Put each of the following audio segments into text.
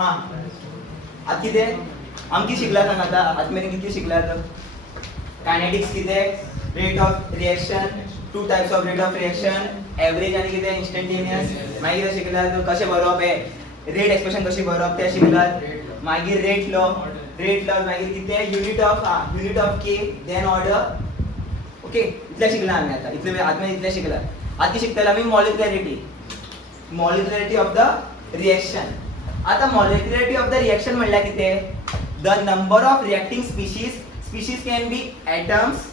हां आता कितें आमकी शिकला सांग आता आजमेरेन कितली शिकला तर कायनेटिक्स कितें rate of reaction two types of rate of reaction average आनी कितें इंस्टंटेनियस मागीर कितें शिकला कशें बरोवप हे रेट एक्सप्रेशन कशी बरोवप तें शिकलात मागीर रेट लॉ मागीर कितें युनिट ऑफ के देन ऑर्डर ओके इतलें शिकला आमी आतां इतले आजमेरेन इतलें शिकला आतां शिकतले आमी मॉलिक्युलॅरिटी ऑफ द रिएक्शन आता मॉलिक्युलॅरिटी ऑफ द रिएक्शन म्हणल्यार कितें the number of reacting species can be atoms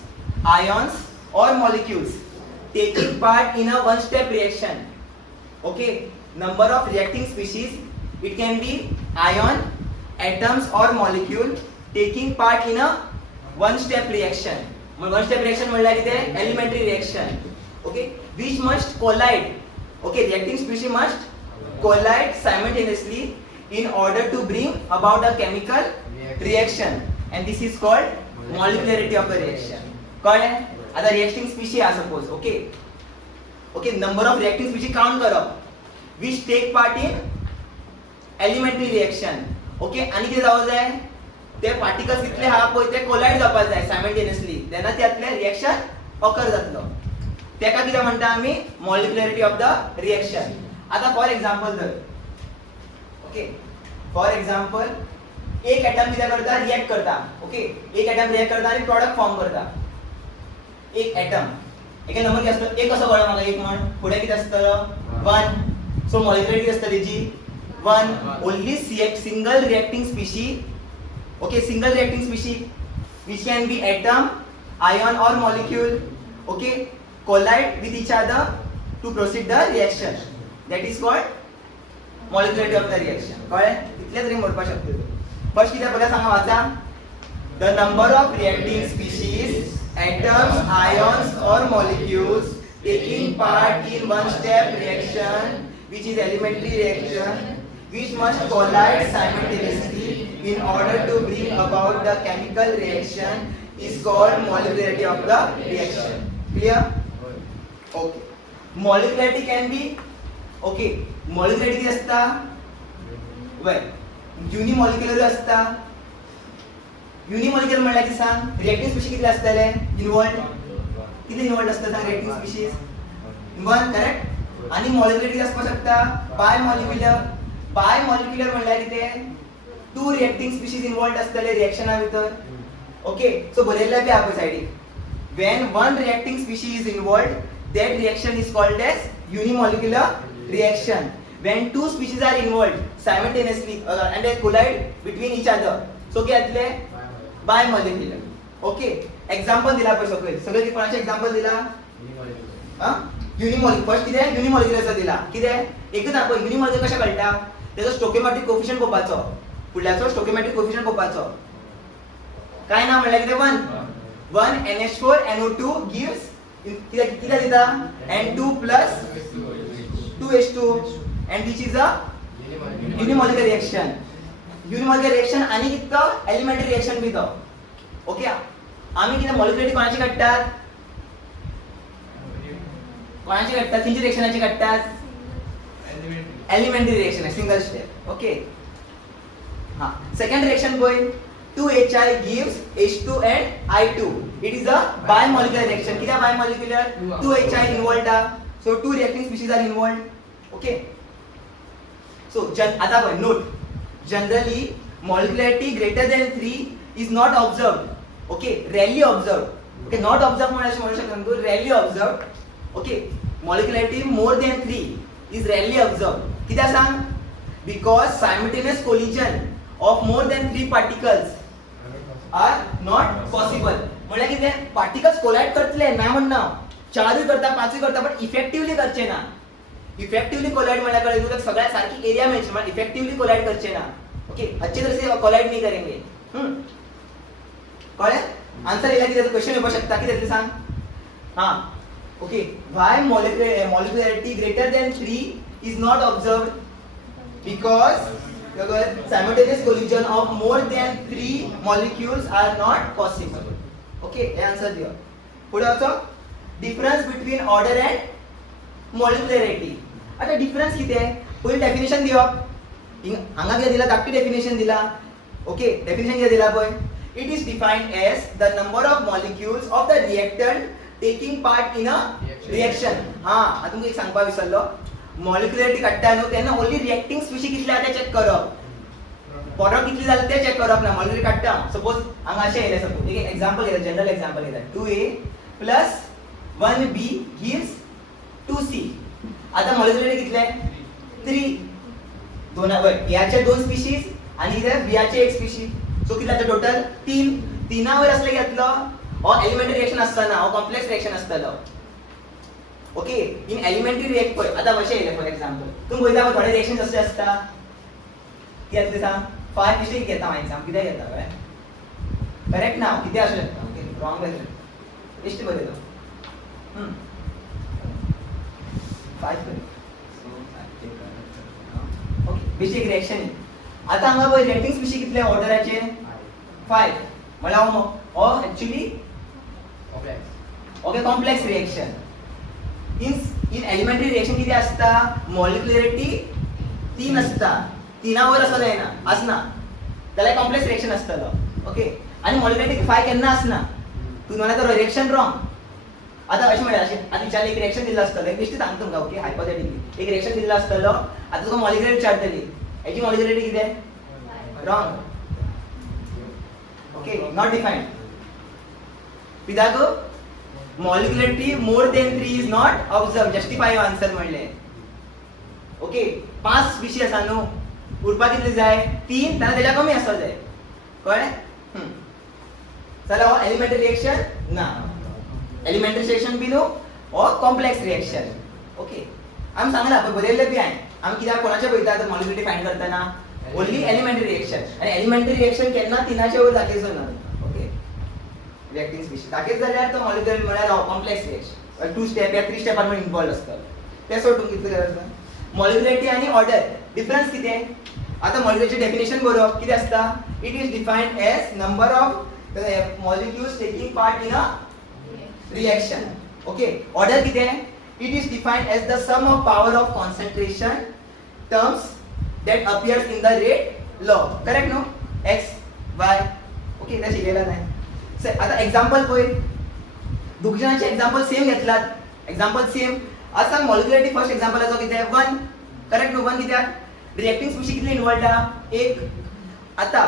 ions or molecules taking part in a one step reaction. Okay, number of reacting species, it can be ion, atoms or molecule taking part in a one step reaction. One step reaction म्हणल्यार कितें elementary reaction. Okay, which must collide. Okay, reacting species must collide simultaneously in order to bring about a chemical reaction, and this is called molecularity of the reaction. कळ्ळें? आता reacting species आहे suppose okay number of reacting species count करप which take part in elementary reaction okay आणि कितें जावं जाय ते particles कितले आहा पळय ते कोलायड जावपाक जाय सायमल्टेनियसली तेन्ना त्यातले रिएक्शन ऑकर जातलो तेका कितें म्हणटा आमी मॉलिक्युलॅरिटी ऑफ द रिएक्शन आता फॉर एग्जांपल धर ओके फॉर एग्जांपल एक एटम कितें करता रिएक्ट करता ओके एक एटम रिएक्ट करता आणि प्रोडक्ट फॉर्म करता एक एटम एक नंबर किती असतो एक कसं कळलं मला एक म्हण पुढे किती असतं 1 सो मॉलिक्युलर किती असतं त्याची 1 only single reacting species okay single reacting species which can be atom ion or molecule okay collide with each other to proceed the reaction that is called molecularity of the reaction कळलं इतले तरी म्हणपाक शकतो first किती बघा सांगा वाचा the number of reacting species atoms, ions or molecules taking part in one step reaction which is elementary reaction which must collide simultaneously in order to bring about the chemical reaction is called molecularity of the reaction. Clear? Okay. Molecularity can be okay. Molecularity किती असता? well unimolecular असता युनिमॉलिक्युलर म्हणल्यार कितें सांग reacting species कितले आसतले involved कितले involved आसता सांग रिएक्टिंग स्पीशीज वन करेक्ट आणि मॉलिक्युलर किती आसपाक शकता बाय मॉलिक्युलर म्हणल्यार कितें टू रिएक्टिंग स्पीशीज इन्वॉल्वड आसतले रिएक्शना भितर ओके सो बरयल्ले बी आहा सायडीक when one reacting species is involved that reaction is called as unimolecular reaction when two species are involved simultaneously and they collide between each other so क्या आतले बायमॉलिक्युलर okay example दिला पळय सगळे कोणाचे एग्जांपल दिला युनिमॉलिक्युलर फर्स्ट कितें युनिमॉलिक्युलरचा दिला कितें एकच आपण युनिमॉलिक्युलर कशें कळटा तेजो स्टोकियोमेट्रिक कोएफिशियंट पळोवपाचो फुडल्याचो स्टोकियोमेट्रिक कोएफिशियंट पळोवपाचो काय ना म्हणल्यार कितें 1 NH4 NO2 gives कितें दिता N2 plus 2H2 and which is a unimolecular reaction unimolecular reaction आणि कितो एलिमेंटरी रिएक्शन बी तो ओके आम्ही किती मॉलिक्युलरिटी कोणाची काढतात किंची रिएक्शनाची काढतात elementary reaction single step okay हां सेकंड रिएक्शन पळय 2HI gives H2 and I2 it is a bimolekular reaction किती bimolekular 2HI involved so two reacting species are involved okay so आता पळय note generally molecularity greater than 3 is not observed okay rarely observed okay not observed म्हणू शकतो rarely observed okay molecularity more than 3 is rarely observed कित्याक सांग because simultaneous collision of more than 3 particles are not possible म्हणजे कितें particles collide करतले ना म्हणना चारूय करता पांचूय करता but effectively करचे ना इफेक्टिवली कोलाइड म्हणल्या कळे तुका सगळ्या सारखी एरिया मेळची पण इफेक्टिवली कोलाइड करचे ना ओके अच्छे तरह से कोलाइड नहीं करेंगे कळ्ळे आंसर येला कितें क्वेश्चन येवपाक शकता कितें ते सांग हां okay why molecularity greater than 3 is not observed because simultaneous collision of more than 3 molecules are not possible okay हे आंसर दियो पुढे वचो डिफरन्स बिटवीन ऑर्डर एंड मॉलिक्युलॅरिटी आता डिफरन्स किती आहे पहिली डेफिनेशन दिवप हांगा कितें दिला धाकटी डेफिनेशन दिला. ओके, डेफिनेशन कितें दिला पळय, it is defined as the number of molecules of the reactant taking part in a reaction. आता तुमकां एक सांगपाक विसरलो, मॉलिक्युलॅरिटी काडटा न्हू तेन्ना ओन्ली रिएक्टिंग स्पिशी कितले आहा ते चेक करप, परत कितली जाले ते चेक करप ना. मॉलिक्युलॅरिटी काडटा, सपोज हांगा अशें येयलें, सपोज एक एक्झाम्पल घेता, जनरल एक्झाम्पल घेता, 2A plus 1B gives 2C. आता मॉलिक्युलॅरिटी कितले 3, दोन याचे 2 स्पीशीज आणि बियाचे 1 स्पीशीज, सो कितले आता टोटल 3. 3 वयर असले घेतलो हो एलिमेंटरी रिएक्शन आसतना हो कॉम्प्लेक्स रिएक्शन आसतलो. ओके, इन एलिमेंटरी रिएक्ट पळय आता कशें येयलें, फॉर एक्झाम्पल तुम्ही पळयता थोडे रिएक्शन असे असता, कितें सांग 5 मिस्टेक घेता हांव एग्जाम, कितें घेता कळ्ळें, करेक्ट ना कितें आसूं शकता, ओके रॉंग आसूं बेश्टे बरयलो 5 ओके बेश्टी एक रिएक्शन. आता हांगा पळय रिएक्टिंग स्पीशी कितले ऑर्डराचे 5, म्हळ्यार हो actually okay complex reaction. In elementary reaction किती असता, मॉलिक्युलॅरिटी 3 असता, 3 वयर असो जायना, आसना जाल्यार कॉम्प्लेक्स रिएक्शन आसतलो. ओके, आणि मॉलिक्युलॅरिटी 5 केन्ना आसना, तू म्हणा तर रिएक्शन रॉंग. आता अशें म्हणल्यार अशें आता विचारलें एक रिएक्शन दिल्लो आसतलो, एक बेश्टी सांगता तुमकां, ओके हायपोथेटिकली एक रिएक्शन दिल्लो आसतलो, आता तुका मॉलिक्युलॅरिटी विचारतली, हेची मॉलिक्युलॅरिटी कितें रॉंग, ओके नॉट डिफाइंड. कित्याक molecularity more than 3 is not observe, justify answer म्हणलें. ओके 5 स्पीशी आसा न्हू, उरपाक कितले जाय 3, ताका तेच्या कमी आसो जाय, कळ्ळें. जाल्यार हो एलिमेंटरी रिएक्शन ना, एलिमेंटरी रिएक्शन बी न्हू हो कॉम्प्लेक्स रिएक्शन. ओके आमी सांगला पण बरयल्लें बी हांवें, आमी कित्याक कोणाचें पळयता तर मॉलिक्युलॅरिटी फायंड करतना ओन्ली एलिमेंटरी रिएक्शन, आनी एलिमेंटरी रिएक्शन केन्ना 3च्या वयर दाखयचो ना. ओके रिएक्टिंग स्पीशी दाखयत जाल्यार तो मॉलिक्युलर म्हळ्यार कॉम्प्लेक्स रिएक्शन 2 स्टेप या 3 स्टेपान इन्वॉल्व आसता. ते सोडून कितले गरज ना. मॉलिक्युलॅरिटी आणि ऑर्डर डिफरन्स कितें, आता मॉलिक्युलरचे डेफिनेशन बरोवप कितें आसता, it is defined as number of molecules taking part in a reaction. Okay order कितें, it is defined as the sum of power of concentration terms that appears in the rate law, correct no, x y. Okay ते शिकलेला नाही. आता example पळय, दोघांचे example same घेतलात, example same. आता मॉलिक्युलॅरिटी first एक्झाम्पलाचो कितें 1, करेक्ट न्हू 1 कित्याक रिएक्टिंग स्पीशी कितली इन्वॉल्वड आहा 1. आता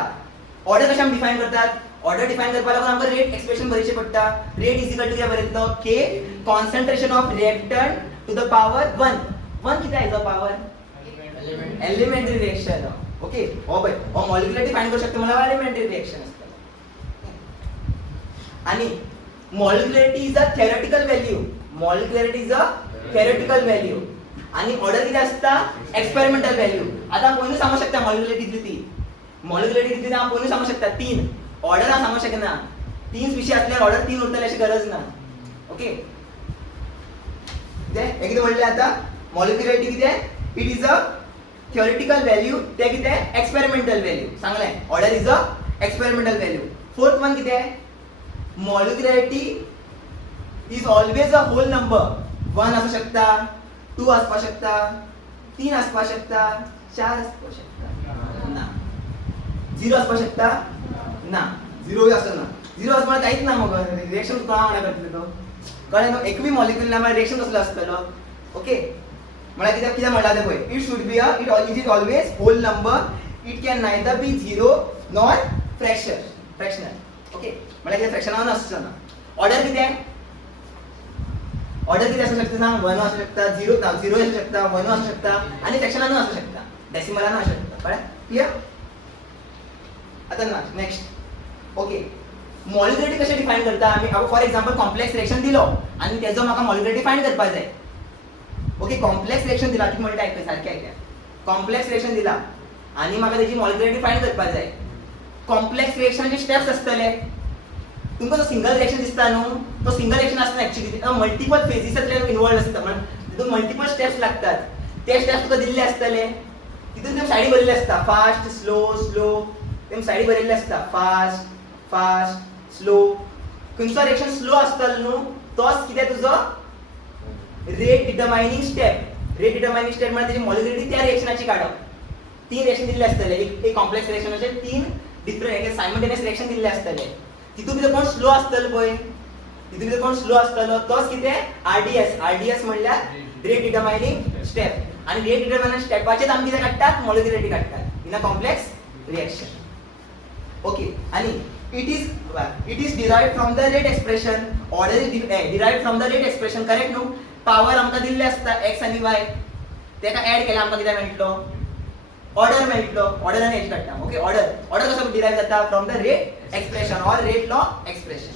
ऑर्डर कशें आमी डिफायन करतात, ऑर्डर डिफायन करपाक लागून आमकां रेट एक्सप्रेशन बरयचें पडटा. रेट इज इक्वल टू कितें बरयतलो, k concentration of reactant to the power 1. 1 कितें येतो पावर एलिमेंटरी रिएक्शन. ओके हो पळय हो मॉलिक्युलॅरिटी फायंड करू शकता म्हळ्यार एलिमेंटरी रिएक्शन आसता. आणि molecularity is a theoretical value, molecularity is a theoretical value आणि ऑर्डर किती असता एक्सपेरिमेंटल व्हॅल्यू. आता कोणी सांगू शकता मॉलिक्युलॅरिटी कितली ती, मॉलिक्युलॅरिटी कितली ती कोणी सांगू शकता 3, ऑर्डर सांगू शकना. 3 स्पीशी असल्यार ऑर्डर 3 उरतले अशी गरज ना. ओके ते कितें म्हणलें आता मॉलिक्युलॅरिटी कितें, it is a theoretical value, ते कितें एक्सपेरिमेंटल व्हॅल्यू सांगलें, order is a experimental value. Fourth one कितें, molecularity is always a whole number, 1 आसूं शकता, 2 आसपाक शकता, 3 आसपाक शकता, 4 आसपाक शकता ना, 0 आसपाक शकता ना, 0 आसना, 0 आसपाक कांयच ना. मग रिएक्शन कोणा वांगडा करतलो तो कळ्ळें न्हू, एकूय मॉलिक्युल ना म्हळ्यार रिएक्शन कसलो आसतलो. ओके म्हळ्यार कितें कितें म्हणला तें पळय, it should be a it is always whole number, it can neither be 0 nor fractional. Okay म्हळ्यार कितें फ्रॅक्शनान आसचो ना. ऑर्डर कितें, ऑर्डर कितें आसूं शकता सांग, 1 आसूं शकता, 0 आसूं शकता, 1 आसूं शकता आनी फ्रॅक्शनानूय आसूं शकता, डेसिमलानूय आसूं शकता. कळ्ळें क्लियर. आता नेक्स्ट ओके मॉलिक्युलॅरिटी कशें डिफायन करता आमी. फॉर एक्झाम्पल कॉम्प्लेक्स रिएक्शन दिलो आनी तेजो म्हाका मॉलिक्युलॅरिटी फायंड करपाक जाय. ओके कॉम्प्लेक्स रिएक्शन दिला की म्हणटा आयकय सारकें आयकया, कॉम्प्लेक्स रिएक्शन दिला आनी म्हाका तेजी मॉलिक्युलॅरिटी फायंड करपाक जाय. कॉम्प्लेक्स रिएक्शनाचे स्टेप्स आसतले, तुमकां जो सिंगल रिएक्शन दिसता न्हू तो सिंगल रिएक्शन आसना एक्चुअली, मल्टिपल फेजीसांतल्यान इन्वॉल्व आसता, म्हणजे तितून मल्टिपल स्टेप्स लागतात. ते स्टेप्स तुका दिल्ले आसतले, तितून तें सायडी बरयल्ले आसता फास्ट स्लो स्लो, तें सायडी बरयल्ले आसता फास्ट फास्ट स्लो. खंयचो रिएक्शन स्लो आसतलो न्हू तोच कितें तुजो rate determining step. Rate determining step म्हणजे तेजी मॉलिक्युलॅरिटी त्या रिएक्शनाची काडप. तीन रिएक्शन दिल्ले असतले, एक कॉम्प्लेक्स रिएक्शन म्हणजे तीन डिफरंट सायमल्टेनियस रिएक्शन दिल्ले असतले. तितून भितर कोण स्लो असतलो पळय, तितून भितर कोण स्लो असतलो तोच कितें आरडीएस. आरडीएस म्हणल्यार रेट डिटरमायनिंग स्टेप. आणि रेट डिटरमायनिंग स्टेपाचेच आमी कितें काडटात, मॉलिक्युलरिटी काडटात in a complex reaction. Okay. आणि it is derived from the rate expression. Order is derived from the rate expression, correct न्हू. पावर आमकां दिल्ले असता x आणि y, तेका ऍड केल्यार आमकां कितें मेळटलो, ऑर्डर मेळटलो. ऑर्डर आनी एच काडटा. ओके. ऑर्डर कसो डिराइव जाता, from the rate expression or rate law expression.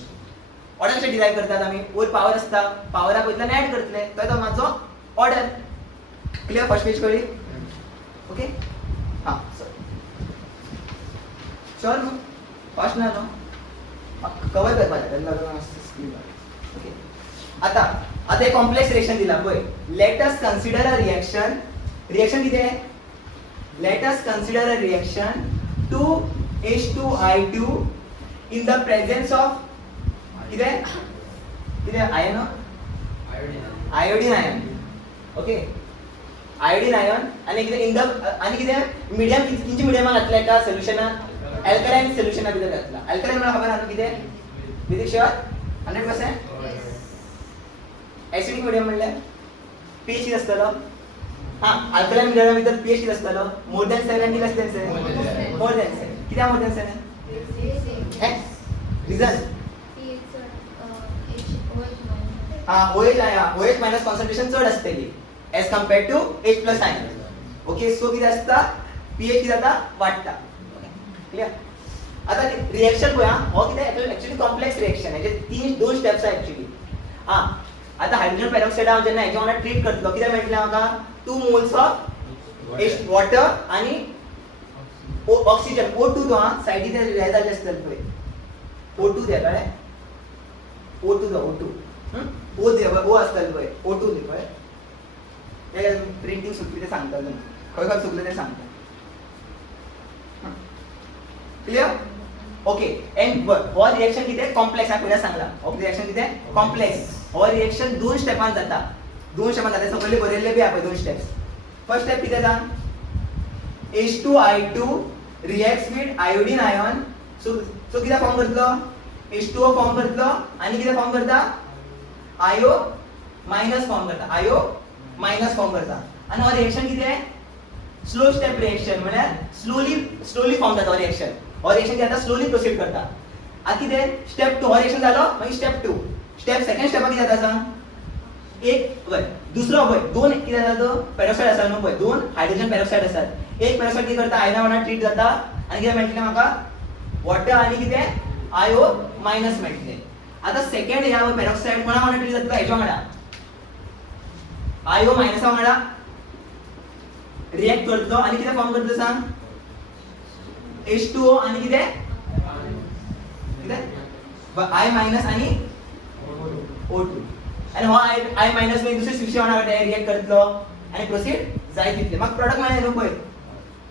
Order कशें डिराइव करतात आमी, वयर पावर असता, पावराक वयतल्यान ऍड करतले, तो म्हाजो ऑर्डर. क्लियर. फर्स्ट पेज कळ्ळी. ओके. हां श्योर न्हू, फास्ट ना न्हू, कवर करपाक. ओके. आता एक कॉम्प्लेक्स रिएक्शन दिला पळय. Let us consider a reaction. Reaction कितें, let us consider a reaction 2H2I2 in the presence of कितें कितें ion, iodine ion. Okay. Iodine ion आणि कितें इन द आणि कितें मिडियम, किंची मिडियमाक घातल्या एका सोल्युशनाक, अल्कलाइन सोल्युशना भितर घातला. अल्कलाइन म्हणल्यार खबर आहा कितें, विदिक श्योर 100%. एसिडिक मिडियम म्हणल्यार पीएच किती असतलो. हां, अल्कलाइन मिडियम भितर पीएच किती असतलो, मोर दॅन 7 आणि लेस दॅन 7. मोर दॅन 7. कित्याक more than 7? Reason OH minus concentration चड असतली as compared to H plus ion. Okay. So कितें असता, पीएच कितें जाता, वाडटा. क्लियर. आता रिएक्शन पळय, हो कितें एक्चुअली कॉम्प्लेक्स रिएक्शन आहे, जे दोन स्टेप्स आहेत एक्चुअली. हां, आता हायड्रोजन पेरोक्साइड हांव जेन्ना हेच्या वांगडा ट्रीट करतलो, कितें मेळटलें म्हाका, 2 मोल्स ऑफ वॉटर आणि ऑक्सिजन O2 तो हां सायडीन हे जाल्ले आसतले पळय, O2 दे कळ्ळें, O2 दे, O2 O दे, O आसतले पळय, O2 दे पळय. हे प्रिंटिंग सुटली ते सांगता, खंय खंय चुकलें ते सांगता. क्लियर. ओके. एंड हो रिएक्शन कितें कॉम्प्लेक्स, हांवें पयलीं सांगला. हो रिएक्शन कितें कॉम्प्लेक्स. हो रिएक्शन दोन स्टेपान जाता. दोन स्टेपान जाता, सगळे बरयल्ले बी आहा पळय दोन स्टेप्स. फर्स्ट स्टेप कितें जाता, H2I2 reacts with iodine ion. So कितें फॉर्म करतलो, H2O फॉर्म करतलो आणि कितें फॉर्म करता, आयो मायनस फॉर्म करता, आयो मायनस फॉर्म करता. आणि हो रिएक्शन कितें स्लो स्टेप रिएक्शन, म्हळ्यार स्लोली फॉर्म जाता हो रिएक्शन. हो रिएक्शन कितें जाता, स्लोली प्रोसीड करता. आतां कितें स्टेप 2 हो रिएक्शन जालो, मागीर स्टेप 2. सेकंड स्टेपाक कितें जाता सांग, एक पळय दुसरो पळय, दोन कितें जाता, तो पेरोक्साइड आसा न्हू पळय, दोन हायड्रोजन पेरोक्साइड आसात. एक पेरोक्साइड कितें करता, आयना वांगडा ट्रीट जाता आनी कितें मेळटलें म्हाका, वॉटर आनी कितें आयो मायनस मेळटलें. आतां सेकंड ह्या पेरोक्साइड कोणा वांगडा ट्रीट जाता, हेच्या वांगडा आयो मायनसा वांगडा रिएक्ट करतलो आणि कितें फॉर्म करतलो सांग, H2O आणि कितें I मायनस आणि O2. आणि हो I मायनस मध्ये दुसरे शिक्षे वांगडा रिएक्ट करतलो आणि प्रोसीड जायत दितले. म्हाका प्रोडक्ट मेळ्ळें न्हू पळय,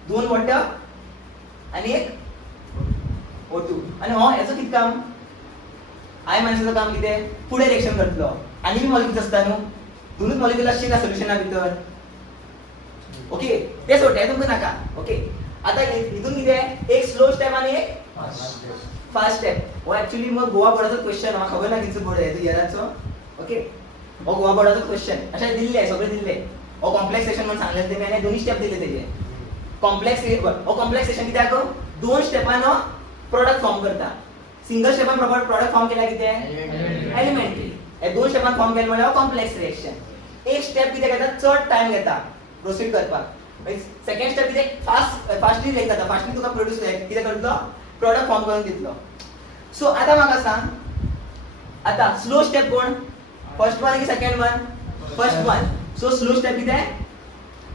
2 वॉटर आणि एक O2. आणि हो याचं कितें काम, I मायनसाचं काम कितें, फुडें रिएक्शन करतलो. आनी मॉलिक्युल्स आसता न्हू, दोनूच मॉलिक्युल आसची ना सोल्युशना भितर. ओके. ते सोडटा, हे तुमकां नाका. ओके. आता हितून कितें, एक स्लो स्टेप आणि एक फास्ट स्टेप. हो एक्चुअली मग गोवा बोर्डाचो क्वेश्चन, म्हाका खबर ना कितचो बोर्ड आहे तो इयराचो. ओके. हो गोवा बोर्डाचो क्वेश्चन अशें दिल्ले, सगळे दिल्ले. हो कॉम्प्लेक्स सेशन म्हणून सांगलें तेमी आनी दोन्ही स्टेप दिले तेजे. कॉम्प्लेक्स हो कॉम्प्लेक्स सेशन कित्याक, दोन स्टेपान प्रोडक्ट फॉर्म करता. सिंगल स्टेपान प्रोडक्ट फॉर्म केल्यार कितें, एलिमेंटरी. हे दोन स्टेपान फॉर्म केलें म्हळ्यार कॉम्प्लेक्स रिएक्शन. एक स्टेप कितें घेता, चड टाइम घेता प्रोसीड करपाक. सेकंड स्टेप कितें फास्टली रिएक्ट जाता, फास्टली तुका प्रोड्यूस कितें करतलो, प्रोडक्ट फॉर्म करून दितलो. सो आता म्हाका सांग, आता स्लो स्टेप कोण, फर्स्ट वन की second one, first one. So slow step कितें,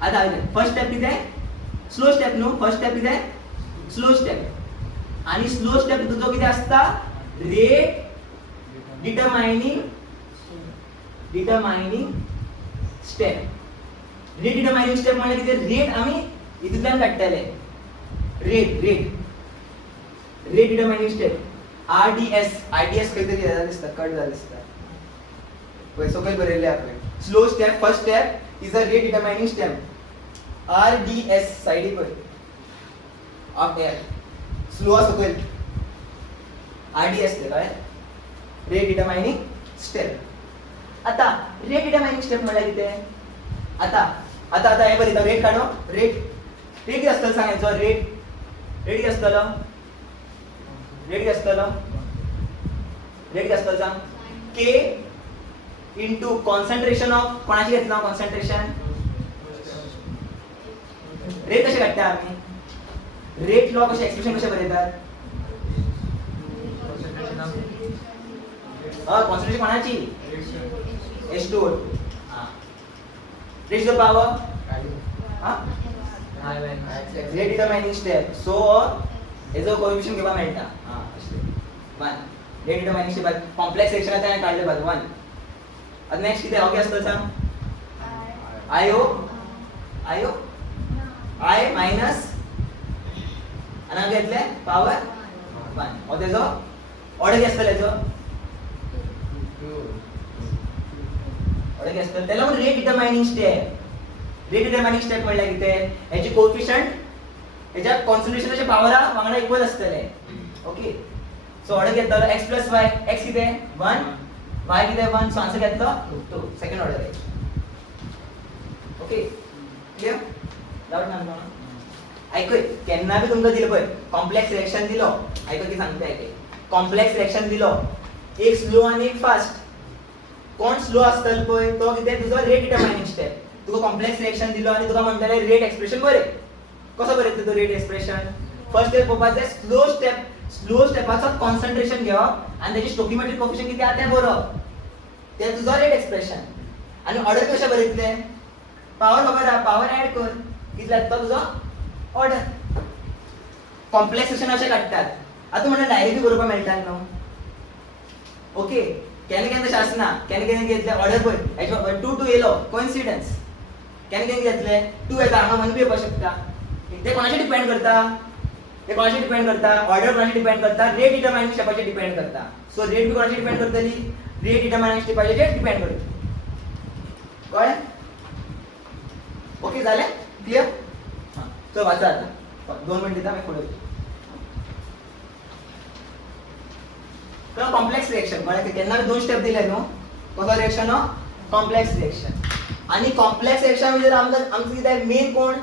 आता फर्स्ट स्टेप कितें, स्लो स्टेप न्हू, फर्स्ट स्टेप कितें, स्लो स्टेप. आणि स्लो स्टेप तुजो कितें आसता, rate determining step. Rate determining step म्हणजे कितें, रेट आमी हितूंतल्यान काडटले. रेट डिटरमायनिंग स्टेप, RDS खंय तरी येता दिसता, कट जाला दिसता पळय, सकयल बरयल्ले आहा पळय. Slow step, first step is a rate determining step, RDS सायडीक पळय, ऑफ एअर स्लो सकयल RD असते काय रेट डिटरमायनिंग स्टेप. आता रेट डिटरमायनिंग स्टेप म्हणल्यार कितें आता आता आता हे बरयता रेट काढो रेट रेट किती असतलो सांगायचो रेट रेट किती असतलो रेट किती असतलो रेट किती असतलो सांग K इंटू कॉन्सन्ट्रेशन ऑफ कोणाची घेतला कॉन्सन्ट्रेशन रेट कशे काढता आम्ही रेट लॉ कशे एक्सप्रेशन कशे बरयतात कॉन्सन्ट्रेशन कोणाची H2O rate to the power rate determining step so हेजो कोएफिशिएंट घेवपा मेळटा 1 rate determining step complex reaction आता काढले बघ 1 आता नेक्स्ट किती ओके असतो सांग आयो आयो I मायनस आणि घेतले पावर 1 और तेजो ऑर्डर किती असतलो तेजो ऑर्डर किती असतलो त्याला rate determining step rate determining step म्हणल्यार कितें हेचे कोएफिशिएंट हेच्या कॉन्सन्ट्रेशनाच्या पावरा वांगडा इक्वल असतले ओके सो ऑर्डर घेतलो x + y x कितें 1 y कितें 1 सो आन्सर घेतलो 2 सेकंड ऑर्डर आहे ओके क्लियर डाउट ना ऐकूय केन्ना बी तुमकां दिलं पळय कॉम्प्लेक्स रिएक्शन दिलो ऐकू की सांगता ऐकय कॉम्प्लेक्स रिएक्शन दिलो एक स्लो आणि एक फास्ट कोण स्लो असतलो पळय तो कितें तुजो रेट डिटरमायनिंग स्टेप तुका कॉम्प्लेक्स रिएक्शन दिलो आणि तुका म्हणटले रेट एक्सप्रेशन बरे कसो बरयता तो रेट एक्सप्रेशन फर्स्ट स्टेप पळोवपाक जाय स्लो स्टेपाचो कॉन्सन्ट्रेशन घेवप आणि त्याची स्टोकियोमेट्रिक कोएफिशिएंट किती आहा तें बरोवप ते तुजो रेट एक्सप्रेशन आणि ऑर्डर कशें बरयतले पावर खबर आहा पावर ऍड कर कितले जाता तो तुजो ऑर्डर कॉम्प्लेक्स रिएक्शन अशें काडटात आता म्हणून डायरेक्टली बरोवपा मेळटा न्हू ओके केन्ना केन्ना तशें आसना केन्ना केन्ना घेतले ऑर्डर पळय हेजो 2 2 येयलो कोइन्सिडन्स केन्ना केन्ना घेतले 2 येता हांगा 1 बी येवपाक शकता ते कोणाचेर डिपेंड करता ते कोणाचेर डिपेंड करता ऑर्डर कोणाचेर डिपेंड करता रेट डिटरमायनिंग स्टेपाचेर डिपेंड करता सो रेट बी कोणाचेर डिपेंड करतली रेट डिटरमायनिंग स्टेपाचेर डिपेंड करतली कळ्ळें ओके जालें क्लियर हां चल वाचा आता 2 मिनिट दिता मागीर फुडें तर कॉम्प्लेक्स रिएक्शन कळ्ळें केन्ना दोन स्टेप दिले न्हू कसो रिएक्शन हो कॉम्प्लेक्स रिएक्शन आणि कॉम्प्लेक्स रिएक्शन भितर आमकां कितें मेन कोण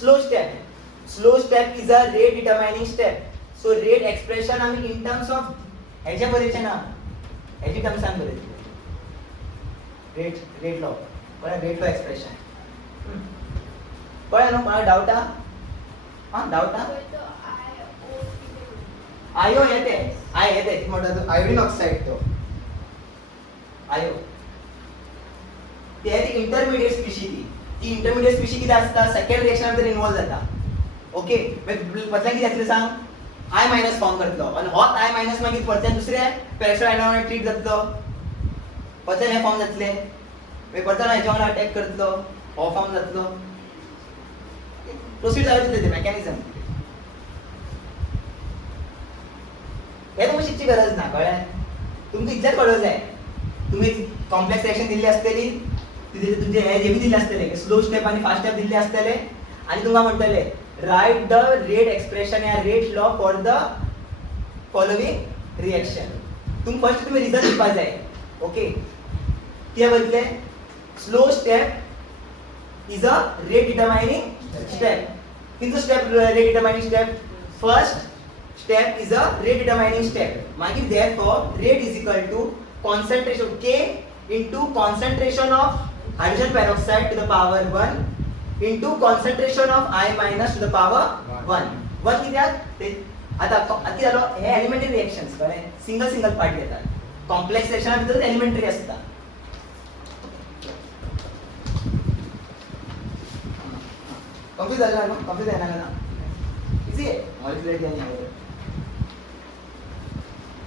slow step is a rate determining step so rate expression आमी इन टर्म्स ऑफ हेजे बरयचे ना हेजी टर्म्सान बरयतले रेट लॉ कळ्ळें रेट लॉ एक्सप्रेशन कळ्ळें न्हू कोणाक डावट आहा हां डावट आहा आयो येते येते म्हणटा तो आयोडीन ऑक्साईड तो आयो ते इंटरमिडिएट स्पीशी ती इंटरमिडिएट स्पीशी कितें आसता सेकंड रिएक्शन भितर इन्वॉल्व जाता ओके फाटल्यान कितें जातलें सांग I- फॉर्म करतलो आनी होच I- मागीर परतून दुसऱ्या पेरोक्साइड आयनान ट्रीट जातलो परतून हे फॉर्म जातले मागीर परतून हेच्या वांगडा अटॅक करतलो हो फॉर्म जातलो प्रोसीड जावं तितलें तें मेकॅनिझम हे तुमकां शिकची गरज ना कळ्ळें तुमकां इतलेंच कळूंक जाय तुमी कॉम्प्लेक्स रिएक्शन दिल्ली आसतली तुमचे हे बी दिल्ले आसतले स्लो स्टेप आनी फास्ट स्टेप दिल्ले आसतले आनी तुमकां म्हणटले रायट द रेट एक्सप्रेशन या rate law for the following reaction first तुम्ही रिजल्ट दिवपाक जाय ओके कित्याक बदले slow step is a rate determining step कितलो step rate determining step first step is a rate determining step. मागीर therefore rate is equal to concentration K into concentration of hydrogen peroxide to the power 1 into concentration of I minus to the power 1. 1 कित्याक ते आता किती जालो हे elementary reactions कळ्ळें single part येतात complex रिएक्शना भितर एलिमेंटरी आसता कन्फ्यूज जालें न्हू कन्फ्यूज जायना ना इजी आहे मॉलिक्युलरिटी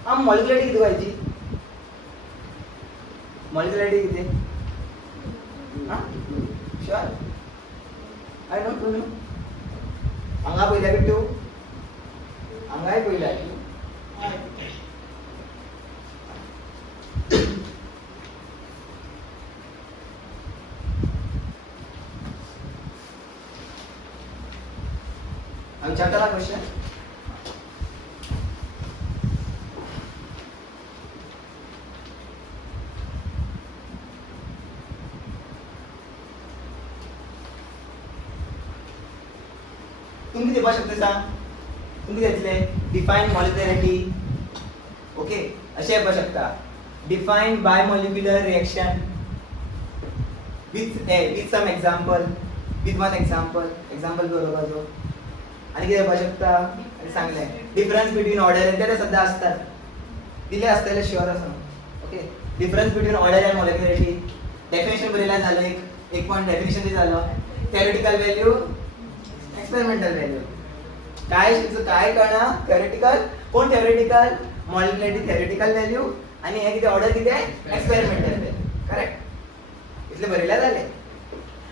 आनी मॉलिक्युलरिटी किती व्हायची मॉलिक्युलरिटी किती हां शुअर आय डोंट नो हांगा पयल्या की तूं हांगाय पयल्या विचारताला क्वेश्चन. तुम्ही किती शकता सांग. तुम्ही घेतले डिफाईन मॉलिक्युलॅरिटी. ओके असे येऊ शकता. Define bimolecular reaction with some example, with one example बरोबर जो. आणि किती येऊ शकता आणि सांगले डिफरन्स बिटवीन ऑर्डर ते सध्या असतात दिले असलेले शुअर असं. Okay difference between order and molecularity definition बरेला झालं. एक पॉईंट डेफिनेशन जे झालं थेओरेटिकल व्हॅल्यू एक्सपेरिमेंटल व्हॅल्यू. काय काय कळणार थेओरेटिकल कोण थेओरेटिकल मॉलिक्युलॅरिटी थेओरेटिकल व्हॅल्यू आणि हे किती ऑर्डर किती आहे एक्सपेरिमेंटल व्हॅल्यू. करेक्ट इथले बरेला झाले.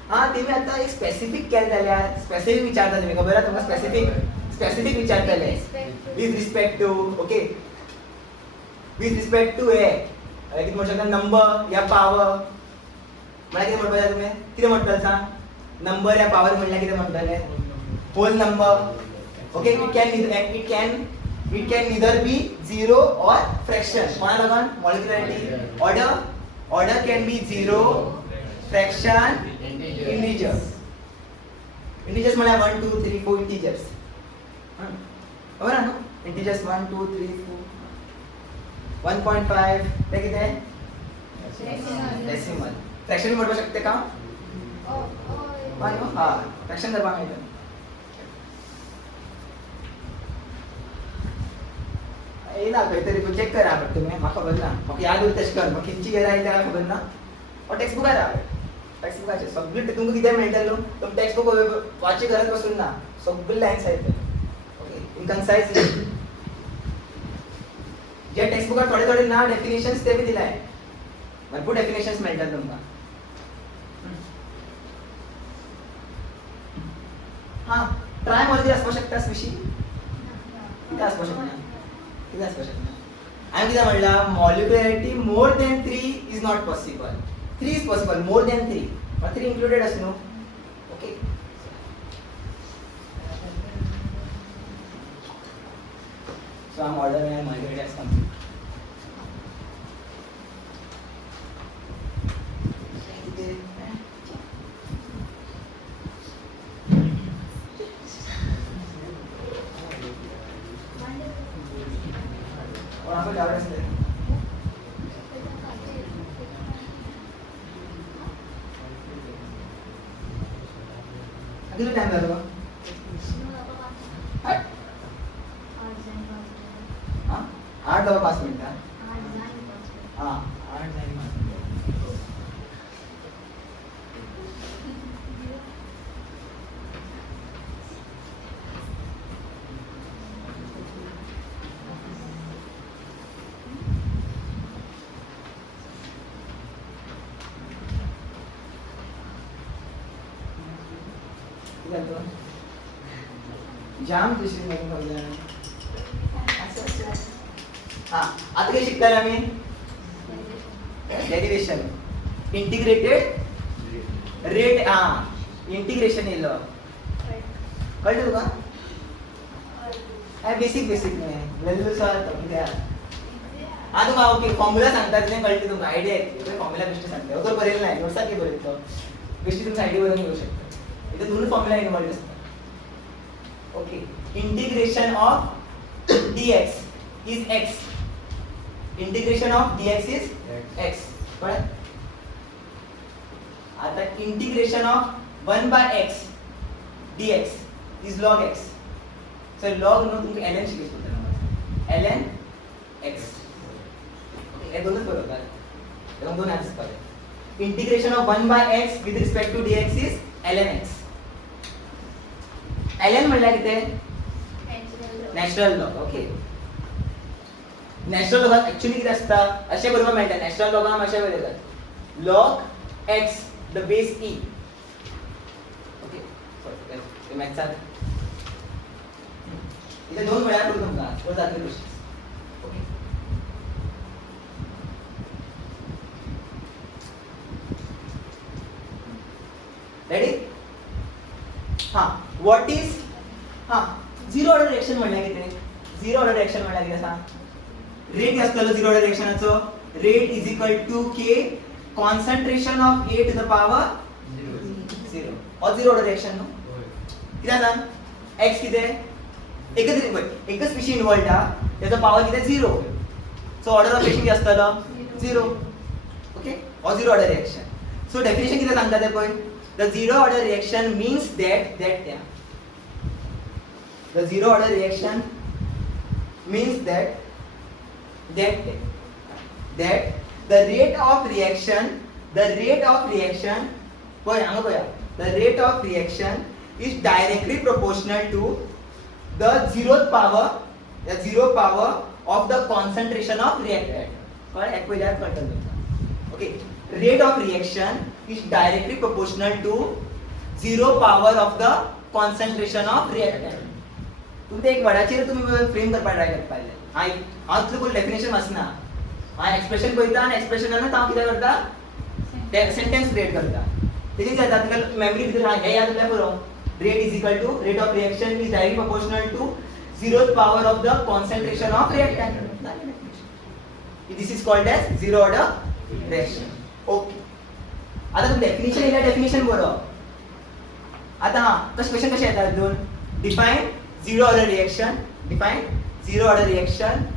हा तुम्ही आता एक स्पेसिफिक केलं झाल्या स्पेसिफिक विचारता तुम्ही खबर आहे तुम्हाला स्पेसिफिक विचारताले with respect to. Okay with respect to हे किती म्हणू शकता नंबर या पॉवर. मला किती म्हणता तुम्ही किती म्हणताल सांग. नंबर या पॉवर म्हणल्या किती म्हणताले whole number. Okay it can neither be zero or fraction. कोणा लागून molecularity order can be zero fraction integers. Integers म्हणजे 1 2 3 4 इंटिजर्स. बरोबर ना इंटिजर्स 1 2 3 4 1.5 ते किती आहे डेसिमल. फ्रॅक्शन म्हणू शकते का हा फ्रॅक्शन जर बघायचं येईल काहीतरी चेक करा तुम्ही म्हाका खबर ना म्हाका याद उरता तशें कर म्हाका खंयची गॅर त्याला खबर ना. टेक्स्ट बुकार टेक्स्ट सगळे तुमकां कितें मेळटलो तुमी टेक्स्ट बुक वाची गरज पासून ना सगळे लायन्स आहेत. ओके इन कन्साइजली जे टेक्स्ट बुकार थोडे थोडे ना डेफिनेशन्स ते बी दिलाय भरपूर डेफिनेशन्स मेळटात तुमकां. हा ट्राय मध्ये असू शकता स्पेशली किती असू शकता किती असू शकता. आणि किती म्हणला molecularity more than 3 is not possible. 3 is possible more than 3 पण 3 इन्क्लुडेड असू नो. ओके सो आम ऑर्डर में मॉलिक्युलॅरिटी एज कंप्लीट. किती टाइम झाला बा 8:05 मिनिटं. हा 8:05. जाम दुसरी नवीन बघल्या. हा आता काय शिकताय आम्ही डेरिव्हेशन इंटिग्रेटेड रेट. हा इंटिग्रेशन येलं कळलं तुका बेसिक नाही सर. हा तुका ओके फॉर्म्युला सांगतात नाही कळते तुमका आयडिया आहे फॉर्म्युला बेस्ट सांगते तर बरेल नाही नोट्सा की बरेल बेस्ट तुमचा आयडिया वरून घेऊ शकता. इथे दोन फॉर्म्युला इन्व्हॉल्व असतात. Okay integration of dx is x. Integration of dx is x. कळलं. आता integration of 1/x dx is log x. so log नो तुमका ln शिकवतो ln x. हे दोनच बरोबर आहे. दोन answer correct. Integration of 1/x with respect to dx is ln x. ln म्हणल्या किती नॅचरल लॉग. ओके नॅचरल लॉगात ऍक्च्युअली किती असता असे बरोबर मेळटा. नॅचरल लॉगाम अशा वेळ येतात log x the base e. Okay sorry maths इथे दोन वेळा करू तुमका वर जाते गोष्टी. Okay ready. हा व्हॉट इज हा झिरो ऑर्डर रिएक्शन म्हणल्यार कितें झिरो ऑर्डर रिएक्शन म्हणल्यार कितें सांग रेट आसतलो झिरो ऑर्डर रिएक्शनाचो rate is equal to k concentration of A to the power zero or zero order reaction न्हू कित्याक सांग एक्स कितें एकच स्पिशी इन्वॉल्वड हा त्याचा पावर कितें zero so order of reaction कितें आसतलो झिरो ओके और zero order reaction so definition कितें सांगता तें पळय the zero order reaction means that the zero order reaction means that the rate of reaction the rate of reaction is directly proportional to the zero power of the concentration of reactant okay rate of reaction is directly proportional to zero power of the concentration of reactant तुमचे एक वडाचेर तुम्ही frame करपाक try करपाक जाय हांव तुका definition वाचना हांव expression पळयता आनी एक्सप्रेशनानूच हांव कितें करता सेंटेन्स क्रिएट करता तेजें जाता तुका मेमरी भितर हें याद उरल्यार पुरो rate is equal to rate of reaction is directly proportional to zero power of the concentration of reactant this is called as zero order reaction okay आता तुम्ही डेफिनेशन येयल्या डेफिनेशन बरो आता हां क्वेश्चन कशें येता दोन define zero order reaction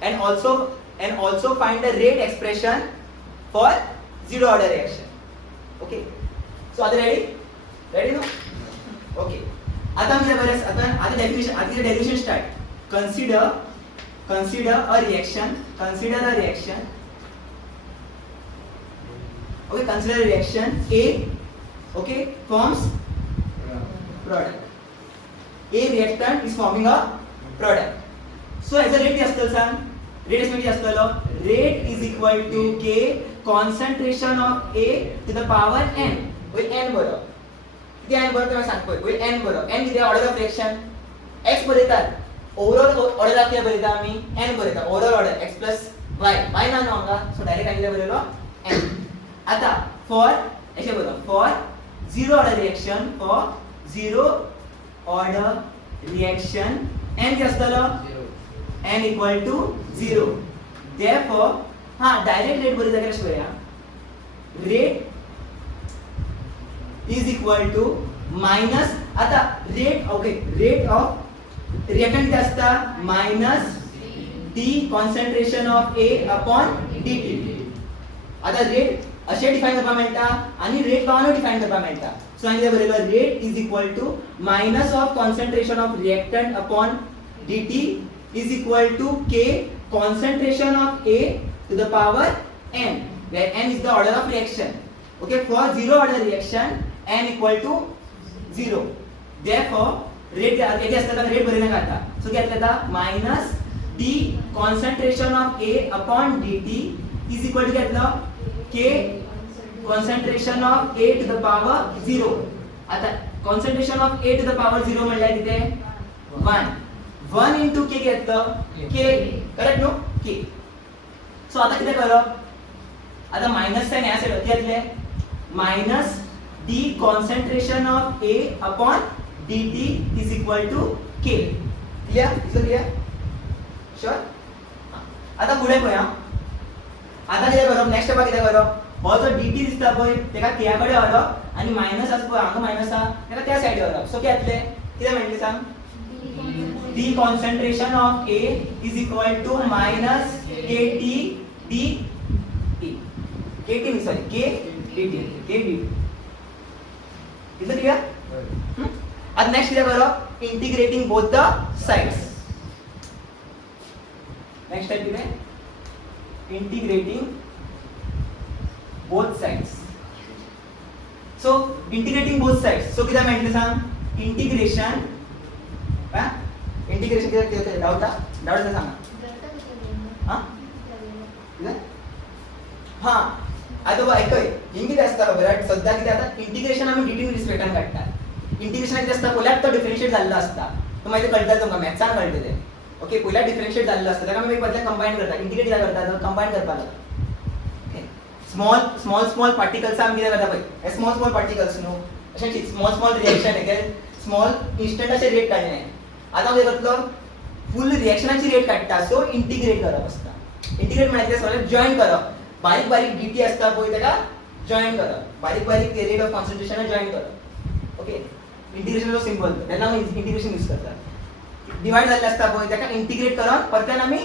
and also find the rate expression for zero order reaction okay so are you ready no okay आता definition start consider a reaction okay consider a reaction A okay forms product A reactant is forming a product. So as a rate astal sang rate is equal to K concentration of A to the power n. With n बरो. किती n बरो तुम्ही सांग पळय. With n बरो. n किती order of reaction x बरयतात overall order किती बरयता आम्ही n बरयता overall order x plus y y ना न्हू हांगा सो डायरेक्ट किती बरयलो n. आता फॉर अशें बरो for zero order reaction for zero order reaction n क्या असतलो n equal to 0 therefore हाँ direct rate बरी जागा कशें rate is equal to minus आता rate okay rate of reactant किती असता minus d concentration of A upon dt आता rate असे डिफाइन करपा मेळटा आणि रेट पावानो डिफाइन करपा मेळटा सो हांगा कितें बरयलो rate is equal to minus of concentration of reactant upon dt is equal to k concentration of A to the power n where n is the order of reaction okay for zero order reaction n equal to 0 therefore rate किती असता rate बरयना आता so किती येता minus d concentration of A upon dt is equal to किती येतलो k concentration of A to the power 0 आता concentration of A to the power 0 म्हणल्यार कितें 1 into k घेतलं k करेक्ट नो k सो आता कितें करप आता मायनस साइन ह्या साइड घेतले minus d concentration of A upon dt is equal to k clear sure आता पुढे पळया आता कितें करप नेक्स्ट स्टेपाक कितें करप हो जो dt दिसता पळय तेका k कडे व्हरप आणि मायनस आसा पळय हांगा मायनस आसा तेका त्या साइडीर व्हरप सो कितें कितें मेळटलें सांग d concentration of A is equal to minus kt dt kt sorry k dt is it clear आता नेक्स्ट कितें करप integrating both the sides next step कितें integrating both sides so integrating both sides so किती मेळटले सांग integration integration किती doubt सांगा हां हां आता बघ ऐकय हिंग किती असता बरं सध्या किती आता इंटिग्रेशन आम्ही dt ने रिस्पेक्टान काढतात इंटिग्रेशन किती असता पहिल्यात तो डिफरन्शिएट झालेला असता तो माहिती कळतं तुमका मॅथ्सान कळतं ते ओके पहिल्यात डिफरन्शिएट झालेला असता त्याला मी बदला कंबाईन करता इंटिग्रेट किती करता कंबाईन करपाक small particles आम कितें करता पळय small particles न्हू अशें small reaction स्मॉल इन्स्टंट अशें रेट काडले आता कितें करतलो फुल रिएक्शनाची रेट काडटा सो इंटिग्रेट करप आसता इंटिग्रेट म्हणजे सगळें जॉइन करप बारीक बारीक dt आसता पळय ताका जॉइन करप बारीक बारीक रेट ऑफ कॉन्सन्ट्रेशन जॉइन करप ओके इंटिग्रेशनचो सिंबल तेन्ना आमी इंटिग्रेशन यूज करतात डिवाइड जाल्लें आसता पळय ताका इंटिग्रेट करून परतून आमी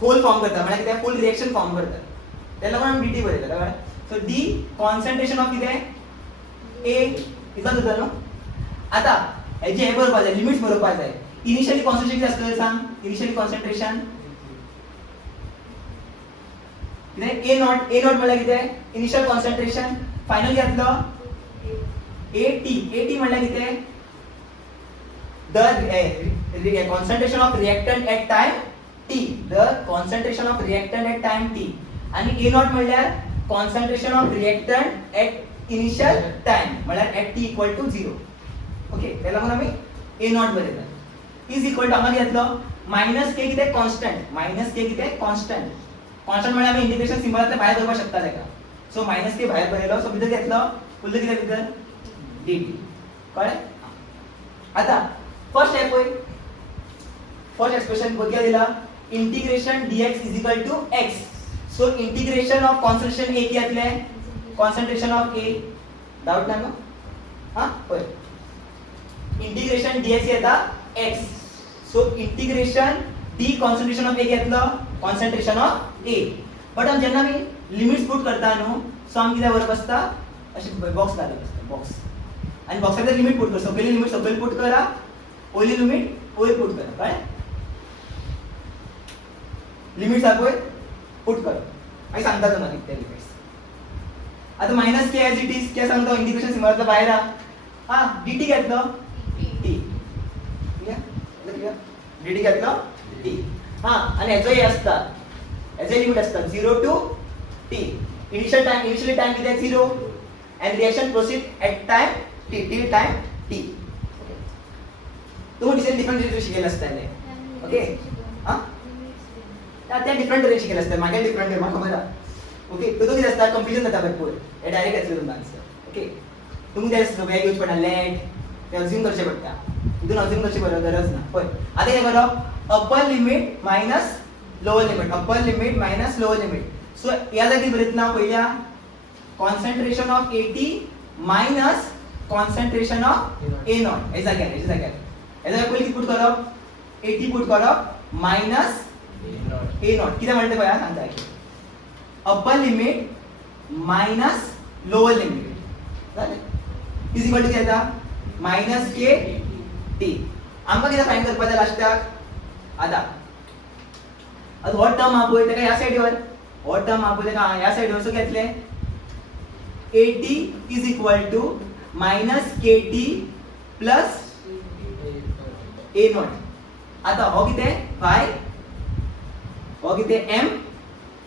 होल फॉर्म करता म्हणजे कितें फुल रिएक्शन फॉर्म करतात तेन्ना पण आमी dt बरयता कळ्ळें सो d कॉन्सन्ट्रेशन ऑफ कितें a इतलो जाता न्हू आता हेजे हे बरोवपाक जाय लिमिट्स बरोवपाक जाय इनिशियली कॉन्सन्ट्रेशन कितें आसतलें सांग इनिशियली कॉन्सन्ट्रेशन कितें a नॉट म्हळ्यार कितें इनिशियल कॉन्सन्ट्रेशन फायनल कितें जातलो at म्हळ्यार कितें the concentration of reactant at time t the concentration of reactant at time t आणि a नॉट म्हळ्यार concentration of reactant at initial time म्हळ्यार at t equal to 0 okay त्याला म्हणून आम्ही a नॉट बरयता इज इक्वल टू आम्हाला घेतलं minus k कितें कॉन्स्टंट मायनस k कितें कॉन्स्टंट कॉन्स्टंट म्हळ्यार आम्ही इंटिग्रेशन सिम्बलातले भायर बरोवपाक शकता तेका सो मायनस k भायर बरयलो सो भितर घेतलं उरलं कितें भितर dt कळ्ळें आता फर्स्ट स्टेप पळय फर्स्ट एक्सप्रेशन बघया दिला integration dx is equal to x so integration of concentration a कितले कॉन्सन्ट्रेशन ऑफ a डाउट ना नो हां पळय इंटिग्रेशन dx येता x so integration d concentration of a घेतलं कॉन्सन्ट्रेशन ऑफ a बट आम जेन्ना आमी लिमिट्स पुट करता न्हू सो आम कितें करप आसता अशें बॉक्स घालप आसता बॉक्स आणि बॉक्साचेर लिमिट पुट कर सकयली लिमिट सकयल पुट करा ओली लिमिट वयर पुट करा कळ्ळें लिमिट्स आहा पळय पुट कर मागीर सांगता तुमकां कितें लिमिट्स आता minus k as it is k सांगता इंटिग्रेशन सिम्बलातलो भायर हा dt घेतलो t क्लियर dt घेतलो t हा आणि हेचो हे आसता हेचो लिमिट आसता 0 टू t इनिशियली टाइम कितें 0 and reaction proceed at time t till time t okay तो डिफरंट रेट शिकेल असताले ओके हां त्या डिफरंट रेट शिकेल असता मागे डिफरंट रेट म्हाका खबर आहा ओके तो कितें आसता कन्फ्युजन जाता भरपूर हे डायरेक्ट येतलो तुमकां आन्सर ओके तुमकां तें आसता वेग यूज पडटा लेट ते अज्यूम करचें पडटा तितून अज्यूम करची गरज ना पळय आतां कितें करप upper limit minus lower limit upper limit minus lower limit so ह्या जागी बरयतना पयल्या concentration of at minus concentration of a naught हे जाग्यार पयलीं कितें पुट करप at पुट करप minus a naught कितें म्हणटा पळय सांगता upper limit minus lower limit जालें इज इक्वल टू कितें येता मायनस k t आमकां कितें फायंड करपाक जाय लास्टाक आतां हो टर्म आहा पळय तेका ह्या सायडीवर हो टर्म आहा पळय तेका ह्या सायडीवर सो घेतले at is equal to minus kt plus a naught आता हो कितें y हो कितें m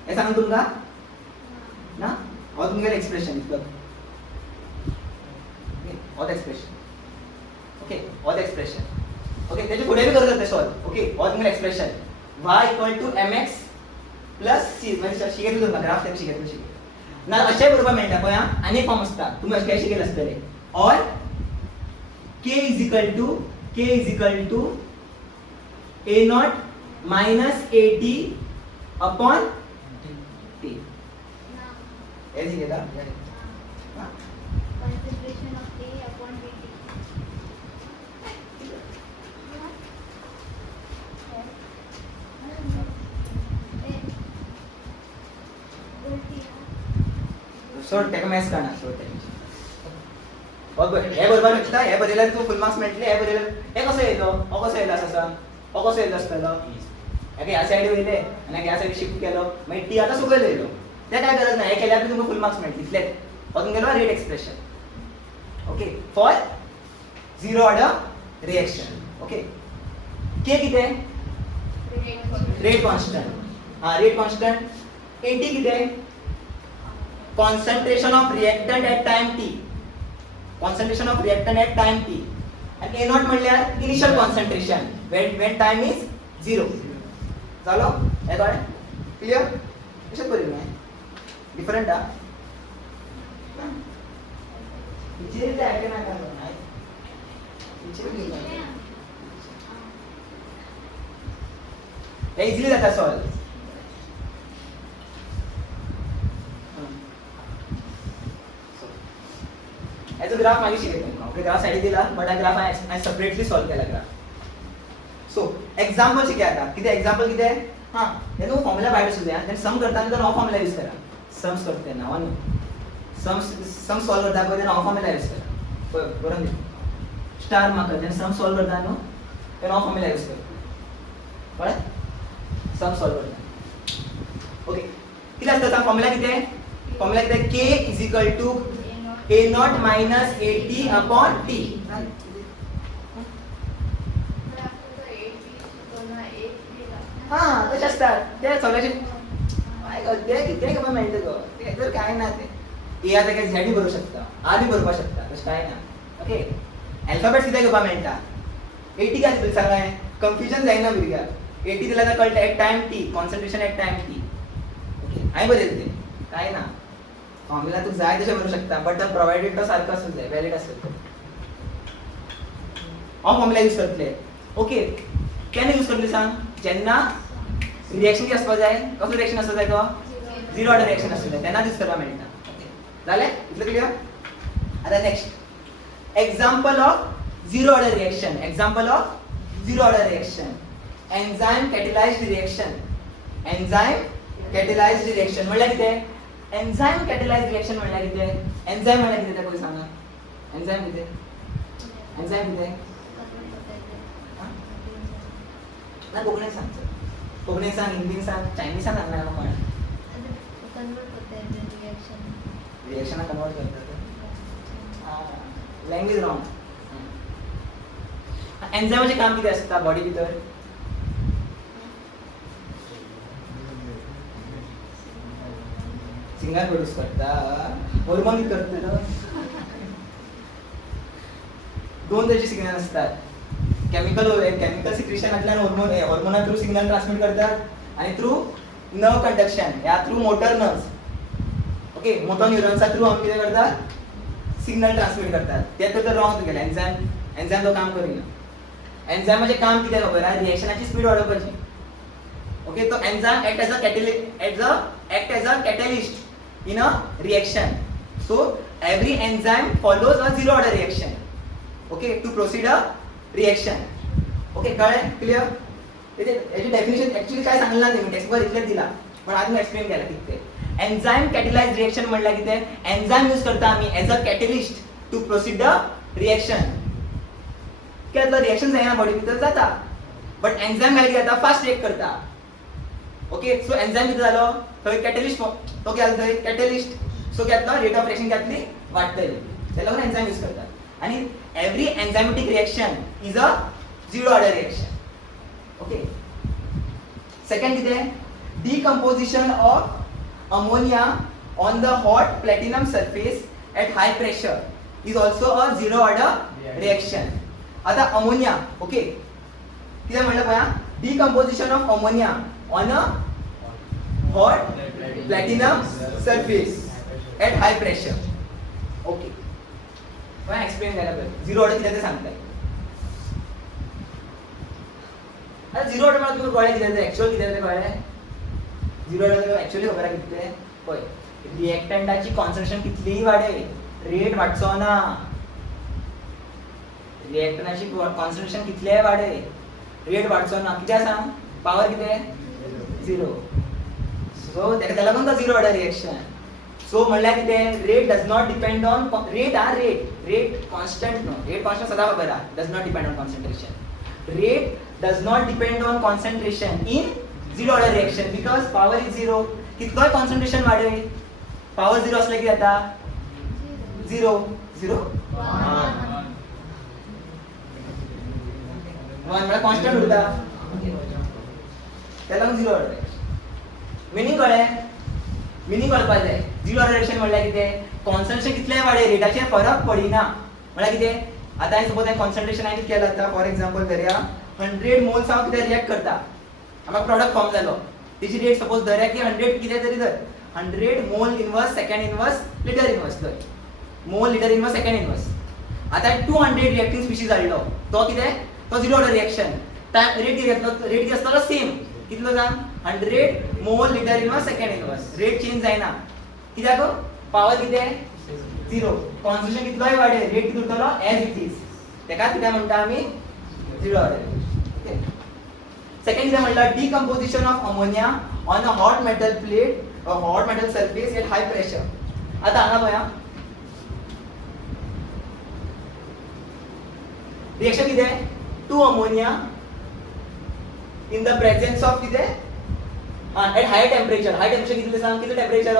हे सांग तुमकां ना हो तुमगेलें एक्सप्रेशन इतलो हो एक्सप्रेशन ओके हो एक्सप्रेशन ओके तेजे फुडें बी करतात ते सॉल्व ओके हो तुमगेलें expression y equal to mx plus c म्हणजे शिकयतलो तुमकां ग्राफ टाइप शिकयतलो ना अशें बरोवपाक मेळटा पळय आं आनी एक फॉर्म आसता तुमी अशें शिकयले आसतले or k is equal to a naught minus at upon t हे शिकयता concentration of a upon dt सोड तेका मॅथ्स कळना सोड हे बरोबर शकता हे बरयल्यार तूं फुल मार्क्स मेळटले हे बरयल्यार हे कसो येयलो हो कसो येयलो आसा हो कसो येयलो आसतलो हेका ह्या सायडी वयले आनी ह्या सायडी शिफ्ट केलो मागीर टी आतां सकयल येयलो तें काय गरज ना हे केल्यार तुमकां फुल मार्क्स मेळटले इतलेच हो तुमगेलो rate expression okay for zero order reaction okay k कितें रेट कॉन्स्टंट हां रेट कॉन्स्टंट एटी कितें concentration of reactant at time t concentration of reactant at time t and a naught म्हटल्यार initial concentration when time is 0 चलो हे कळ्ळें clear कशें करूं different हा इचेर ते आयडिया ना काय हे इझिली जाता सॉल्व. याचा ग्राफ मागे शिकत तुमकां. ओके, ग्राफ साइडीक दिला, बट हा ग्राफ हांवें सेपरेटली सॉल्व केला ग्राफ. सो एक्झाम्पल शिकया आता. कितें एक्झाम्पल कितें? हां, हे न्हू फॉर्म्युला भायर आसूं द्या. देन सम करताना तर हो फॉर्म्युला यूज करा. सम्स करता तेन्ना हो न्हू. सम सॉल्व करता पळय तेन्ना हो फॉर्म्युला यूज करा. पळय बरोवन दी. स्टार मार्कर जेन्ना सम सॉल्व करता न्हू तेन्ना हो फॉर्म्युला यूज करा. कळ्ळें? सम सॉल्व करता. ओके, कितें आसता फॉर्म्युला कितें? फॉर्म्युला कितें? k is equal to a naught minus 80 upon t. हां, तशें आसता. ते सगळ्याचे ते कितें खबर मेळटा गो. ते तर कांय ना ते. ए आतां काय झॅडी बरोवंक शकता, आर बी बरोवपाक शकता, तशें कांय ना. ओके, अल्फाबेट कितें घेवपाक मेळटा. 80 काय दिसता सांगाय? कन्फ्युजन जायना भुरग्याक. 80 दिल्यार आतां कळटा at time t, concentration at time t. Okay, हांवें बरयलें तें. कांय ना. फॉर्म्युला तू जाय तशें बरोवंक शकता, बट तो प्रोवायडेड तो सारको आसूंक जाय, वॅलिड आसूंक जाय. हांव फॉर्म्युला यूज करतले. ओके, केन्ना यूज करतले सांग? जेन्ना रिएक्शन कितें आसपाक जाय? कसलो रिएक्शन आसपाक जाय तो? झिरो ऑर्डर रिएक्शन आसपाक जाय, तेन्ना यूज करपाक मेळटा. ओके, जालें? इतलें क्लियर? आतां next example of zero order reaction. Example of zero order reaction. Enzyme catalysed reaction. Enzyme catalysed reaction म्हणल्यार कितें? एन्झायम कॅटलायज्ड रिएक्शन म्हणल्यार कितें? एन्झायम म्हणल्यार कितें तें पळय सांगा. एन्झायम कितें? एन्झायम कितें? ना कोंकणीन सांग. कोंकणीन सांग, हिंदीन सांग, चायनीसान सांग ना म्हाका. रिएक्शनाक कन्वर्ट करतात. Language wrong. एन्झायमाचें काम कितें आसता बॉडी भितर? सिग्नल प्रोड्यूस करता. हॉर्मोन कितें करता? दोन तरेचे सिग्नल असतात. केमिकल सिक्रेशनांतल्यान हॉर्मोना थ्रू सिग्नल ट्रान्समिट करतात आणि थ्रू नर्व कंडक्शन या through motor nerves. Okay, motor न्यूरॉन्सच्या थ्रू आमी कितें करतात? सिग्नल ट्रान्समिट करतात. ते तर रॉंग तुगेलें. एन्झायम तो काम करिना. एन्झायमाचें काम कितें खबर आहा? रिएक्शनाची स्पीड वाडोवपाची. ओके, तो enzyme act as a catalyst in a reaction. So every enzyme follows a zero order reaction. Okay, to proceed a reaction. Okay, कळ्ळें? क्लियर? याची डेफिनेशन ऍक्च्युअली काय सांगलें ना तेमी, टेक्स्टबुकात इतलेंच दिला, पण आज मी एक्सप्लेन केला कितें तें. एन्झायम कॅटलायज्ड रिएक्शन म्हणल्यार कितें? एन्झायम यूज करता आमी as a catalyst to proceed the reaction. कित्याक तो रिएक्शन जायना बॉडी भितर जाता, बट एन्झायम घालून कितें जाता? फास्ट रिएक्ट करता. ओके, सो एन्झायम कितें जालो? थंय कॅटलिस्ट तो कितें जालो? थंय कॅटलिस्ट. सो कितें जातलो? रेट ऑफ रिएक्शन कितली वाडटली. तेका लागून एन्झायम यूज करतात. आणि every enzymatic reaction is a zero order reaction. Okay, second कितें? Decomposition of ammonia on the hot platinum surface at high pressure is also a zero order reaction. आता ammonia, okay, कितें म्हणलें पळया? Decomposition of ammonia on a hot platinum surface at high pressure. Okay, पण explain केला पाहिजे. Zero order कितें तें सांगताय. आता झिरो ऑर्डर मला तुम्ही कळ्ळें कितें तें एक्चुअल कितें तें कळ्ळें. झिरो ऑर्डर तुका एक्चुअली खबर आहा कितें तें? पळय, रिएक्टंटाची कॉन्सन्ट्रेशन कितलीय वाडय, रेट वाडचो ना. रिएक्टंटाची कॉन्सन्ट्रेशन कितलेय वाडय, रेट वाडचो ना. कित्याक सांग? पावर कितें? झिरो. सो तेका लागून तो झिरो ऑर्डर रिएक्शन. सो म्हणल्यार कितें? Rate does not depend on rate. Rate constant न्हू. रेट कॉन्स्टंट सदां खबर आहा. Does not depend on concentration. Rate does not depend on concentration in zero order reaction because power is zero. कितलोय concentration वाडय, power zero असल्यार कितें जाता? Zero. Zero म्हणल्यार constant उरता. तेका लागून झिरो ऑर्डर रिएक्शन. मिनींग कळ्ळें? मिनींग कळपाक जाय. झिरो ऑर्डर रिएक्शन म्हणल्यार कितें? कॉन्सन्ट्रेशन कितलेय वाडय, रेटाचेर फरक पडिना. म्हणल्यार कितें? आतां हांवें सपोज कॉन्सन्ट्रेशन हांवें कितें केलां आतां? फॉर एग्जांपल धरया 100 मोल्स हांव कितें रिएक्ट करता, म्हाका प्रॉडक्ट फॉर्म जालो. तेची रेट सपोज धरया की 100 कितें तरी धर. 100 mole inverse second inverse litre inverse धर. मोल लिटर इनवर्स सेकंड इनवर्स. आतां 200 रिएक्टिंग स्पिशीज हाडलो. तो कितें? तो झिरो ऑर्डर रिएक्शन. रेट कितें घेतलो? रेट कितें आसतलो? सेम. कितलो सांग 100 मोल litre inverse second inverse rate change जायना कित्याक पावर कितें 0 कॉन्सन्ट्रेशन कितलोय वाडे रेट कितलो उरतलो एज इट इज तेकाच कितें म्हणटा आमी 0 ऑर्डर सेकंड कितें म्हणला decomposition of ammonia on a hot metal plate a hot metal surface at high pressure आता हांगा पळया रिएक्शन कितें to ammonia in the presence of कितें एट हाय टेम्परेचर कितले सांग कितले temperature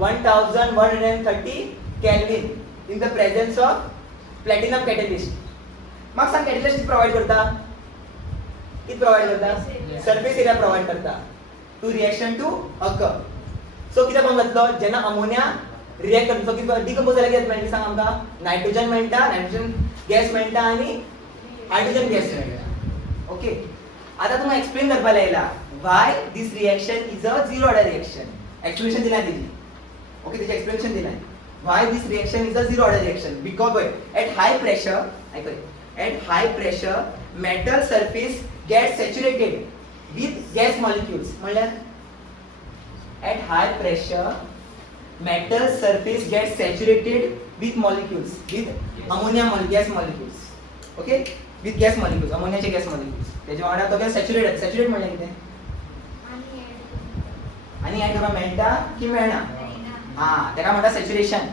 1130 kelvin in the presence of platinum catalyst म्हाका सांग कॅटलिस्ट कितें प्रोवाइड करता कितें प्रोवाइड करता सरफेस एरिया प्रोवाइड करता to reaction to occur so कितें कोण जातलो जेन्ना अमोनिया रिएक्ट करता सो कितें डिकम्पोज जाल्यार कितें मेळटा सांग आमकां नायट्रोजन मेळटा नायट्रोजन गॅस मेळटा आनी हायड्रोजन गॅस मेळटा ओके आता तुमकां एक्सप्लेन करपाक लायला why this reaction is a zero order reaction explanation दिला तेजी ओके तेजे एक्सप्लेनेशन दिला why this reaction is a zero order reaction because at high pressure at high pressure metal surface get saturated with gas molecules म्हणल्यार at high pressure metal surface gets saturated with molecules with ammonia gas molecules okay with gas molecules ammonia चे gas molecules त्याच्या वांगडा तो saturate म्हणल्यार कितें आणि add करपाक मेळटा की मेळना तेका म्हणटा सॅच्युरेशन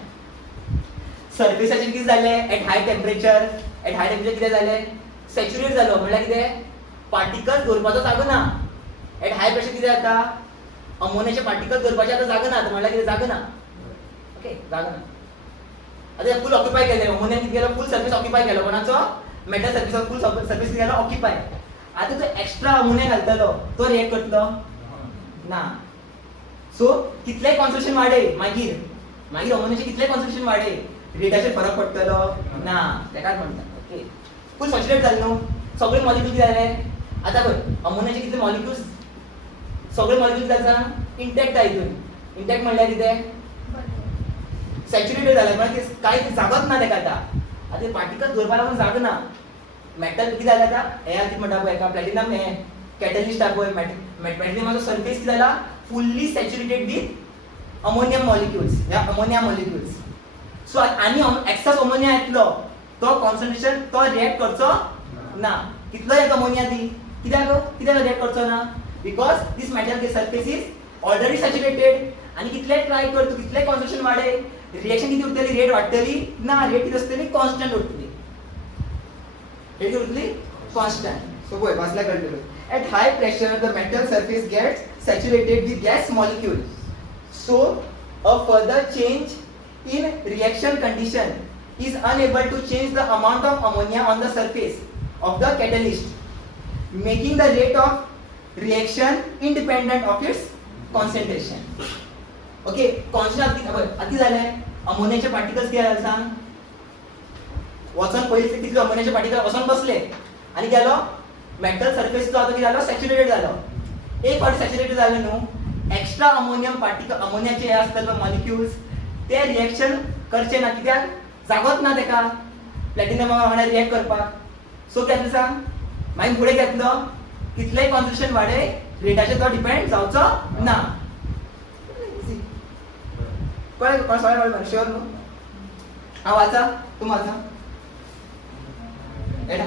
सरफेसाचेर कितें जालें एट हाय टेम्परेचर कितें जालें सॅच्युरेट जालो म्हणल्यार कितें पार्टिकल्स दवरपाचो जागो ना एट हाय प्रेशर कितें जाता अमोनियाचे पार्टिकल्स दवरपाचे आता जागा ना म्हणल्यार कितें जागा ना ओके जागा ना आता फुल ऑक्युपाय केले अमोनिया कितें केलो फुल सरफेस ऑक्युपाय केलो कोणाचो मेटल सरफेस फुल सरफेस कितें केलो ऑक्युपाय आता तो एक्स्ट्रा अमोनिया घालतलो तो रिएक्ट करतलो ना सो कितले कॉन्सन्ट्रेशन वाडे मागीर अमोनियाचे कितले कॉन्सन्ट्रेशन वाडे रेटाचेर फरक पडटलो ना तेकाच म्हणटा ओके फुल सॅच्युरेट जालें न्हू सगळे मॉलिक्यूल कितें जाले आता पळय अमोनियाचे कितले मॉलिक्यूल्स सगळे मॉलिक्यूल जाता इंटॅक्ट आहे इथून इंटॅक्ट म्हणल्यार कितें सॅच्युरेटेड जालें म्हणजे कांय जागत ना तेका आता पार्टिकल्स दवरपा लागून जाग ना मेटल कितें जालें आतां हें कितें म्हणटा पळय एका प्लॅटिनम हें कॅटलिस्ट आहा पळय प्लॅटिनमाचो सरफेस कितें जाला fully saturated with ammonium molecules ammonia molecules so आनी एक्सेस अमोनिया येतलो तो कॉन्सन्ट्रेशन तो रिएक्ट करचो ना कितलो एक अमोनिया दी कित्याक रिएक्ट करचो ना because this metal surface is already saturated आणि कितले ट्राय कर तू कितले कॉन्सन्ट्रेशन वाडे रिएक्शन किती उरतली रेट वाडटली ना रेट किती असतली कॉन्स्टंट उरतली रेट उरतली कॉन्स्टंट सो पळय वाचल्या कळटलो at high pressure the metal surface gets saturated with gas molecule so a further change in reaction condition is unable to change the amount of ammonia on the surface of the catalyst making the rate of reaction independent of its concentration okay concentration अति झाले अमोनियाचे particles किती झाले सांग वचन पहिले किती अमोनियाचे particle वचन बसले आणि गेलो मेटल सरफेस जो आता किती झालो सॅच्युरेटेड झालो एक पार्ट सॅच्युरेटेड झाले न्हू एक्स्ट्रा अमोनियम पार्टिकल अमोनियाचे हे असतात मॉलिक्युल्स ते रिएक्शन करचे ना कित्याक जागोच ना तेका प्लॅटिनम वांगडा रिएक्ट करपाक सो कितें सांग मागीर फुडें घेतलो कितलेय कॉन्सन्ट्रेशन वाडे रेटाचेर तो डिपेंड जावचो ना कळ्ळें सगळें शुअर न्हू हांव वाचा तूं वाचा at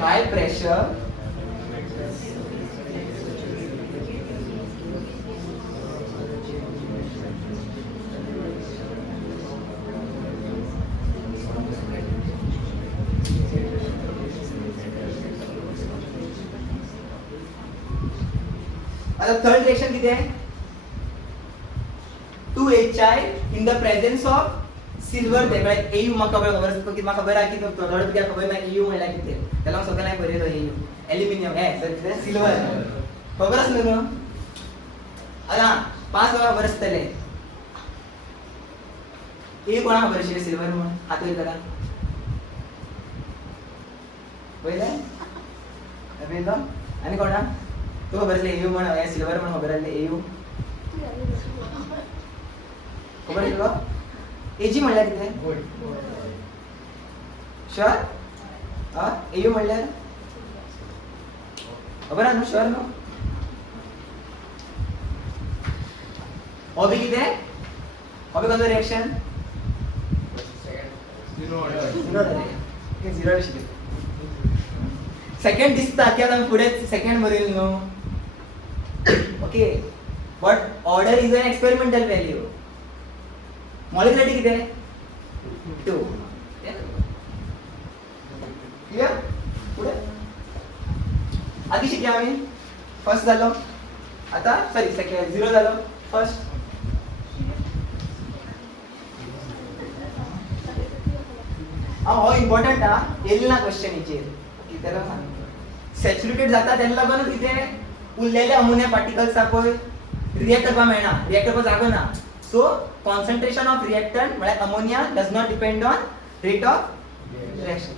high pressure आता थर्ड रिएक्शन किती आहे 2HI in the presence of silver ते म्हणजे AU म्हाका खबर की म्हाका खबर आहे की थोडं किती खबर नाही AU म्हणल्यार किती त्याला सगळं नाही बरेलो AU ॲल्युमिनियम हे सर सिल्वर खबर असलं न्हू आता 5 वेळा खबर असतले AU कोणा खबर आशिल्ले सिल्वर म्हणून हात वयर करा पळयलें आनी कोणा तू खबर आसले AU म्हणून हे सिल्वर म्हणून खबर आसले AU खबर आहे तुला एजी म्हणल्यार कितें शुअर एयू म्हणल्यार खबर आहा न्हू शुअर न्हू हो बी कितें हो बी कसलो रिएक्शन झिरो सेकंड दिसता की आतां आमी फुडें सेकंड बरयलें न्हू okay but order is an experimental value molecularity कितें 2 क्लियर पुढे आधी शिकया आम्ही फर्स्ट झालो आता सॉरी सेकंड 0 झालो फर्स्ट हो इम्पॉर्टंट हा येईल ना क्वेश्चन हेचेर की त्याला सॅच्युरेटेड जाता तेन्ना लागून कितें उरलेले अमोनिया पार्टिकल्स आसा पळय रिएक्ट करपाक मेळना रिएक्ट करपाक जागो ना सो कॉन्सन्ट्रेशन ऑफ रिएक्टंट म्हळ्यार ammonia does not depend on rate of reaction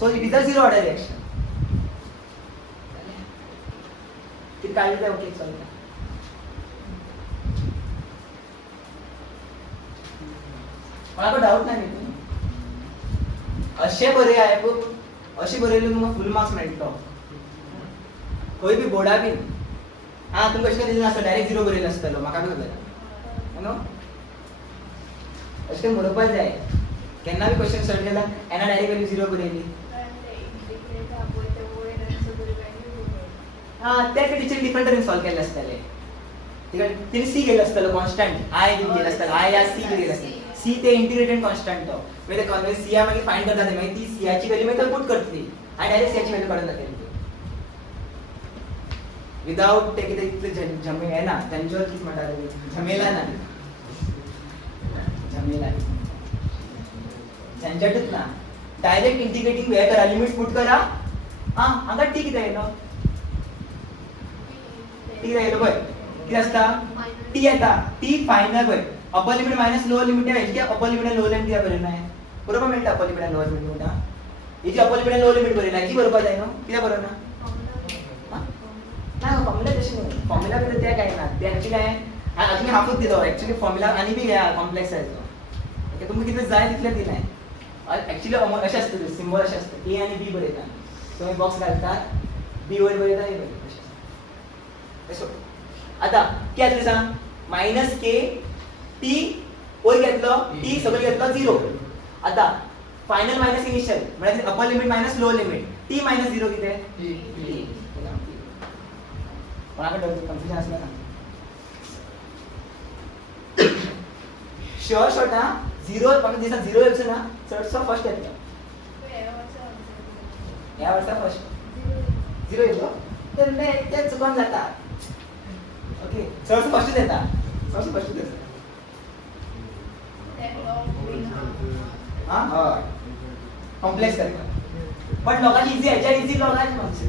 so it is a zero order reaction किती काढलं ते ओके चलता मला डाऊट नाही न्ही अशें बरें आहे बघ अशें बरयलें तुमकां फुल मार्क्स मेळटलो खंय बी बोर्डा बीन हा तुमकां अशें दिलें नासता डायरेक्ट 0 बरयलें आसतलो म्हाका बी खबर आहा न्हू अशें बरोवपाक जाय केन्ना बी क्वेश्चन सॉल्व केला एना डायरेक्ट वॅल्यू 0 बरयली हा त्या टिचर डिफरंट तरेन सॉल्व केल्ले आसतले तिने सी गेलो आसतलो कॉन्स्टंट आय बीन गेलो आसतलो आय या सी गेलो आसतलो सी ते इंटिग्रेटेड कॉन्स्टंट तो मागीर ते सी मागीर फाइंड करता मागीर ती सीयाची व्हॅल्यू मागीर पुट करतली आनी डायरेक्ट सीयाची व्हॅल्यू काडून दाखयली विदाउट ते कितें इतले झमे हे ना त्यांच्यावर कितें म्हणटा झमेला ना झमेला झंझटच ना डायरेक्ट इंटिग्रेटिंग हे करा लिमिट पुट करा हा हांगा टी कितें येयलो टी कितें येयलो पळय कितें आसता टी येता टी फायनल पळय upper limit minus lower limit आहे की अपर लिमिट आणि लोअर लिमिट किती बरोबर नाही बरोबर मिळतं अपर लिमिट आणि लोअर लिमिट ना याची अपर लिमिट आणि लोअर लिमिट बरोबर नाही की बरोबर आहे ना किती बरोबर ना नाही फॉर्म्युला तशी नाही फॉर्म्युला मध्ये त्या काय ना ते ऍक्च्युली आहे अजून हाफच दिलो ऍक्च्युली फॉर्म्युला आणि बी घ्या कॉम्प्लेक्स आहे तो तुम्ही किती जाय तितले दिलाय ऍक्च्युली असे असतं सिम्बॉल असे असतं ए आणि बी बरयता तुम्ही बॉक्स घालतात बी वर बरयता ए बरयता आता किती असले सांग मायनस के टी वयर घेतलो टी सगळं घेतलो 0 आता फायनल मायनस इनिशियल म्हणजे upper limit minus lower limit T minus 0 किती आहे टी कोणाकडे कन्फ्युजन असलं ना शुअर शॉट हा 0 फक्त दिसा 0 येतो ना चडसो फर्स्ट येतो या वर्षा फर्स्ट 0 येतो तर ते चुकून जाता ओके चडसो फर्स्ट येता चडसो फर्स्ट येता हाँ कॉम्प्लेक्स करता पण लोकांची इझी आहे इझी लोकांची माणसं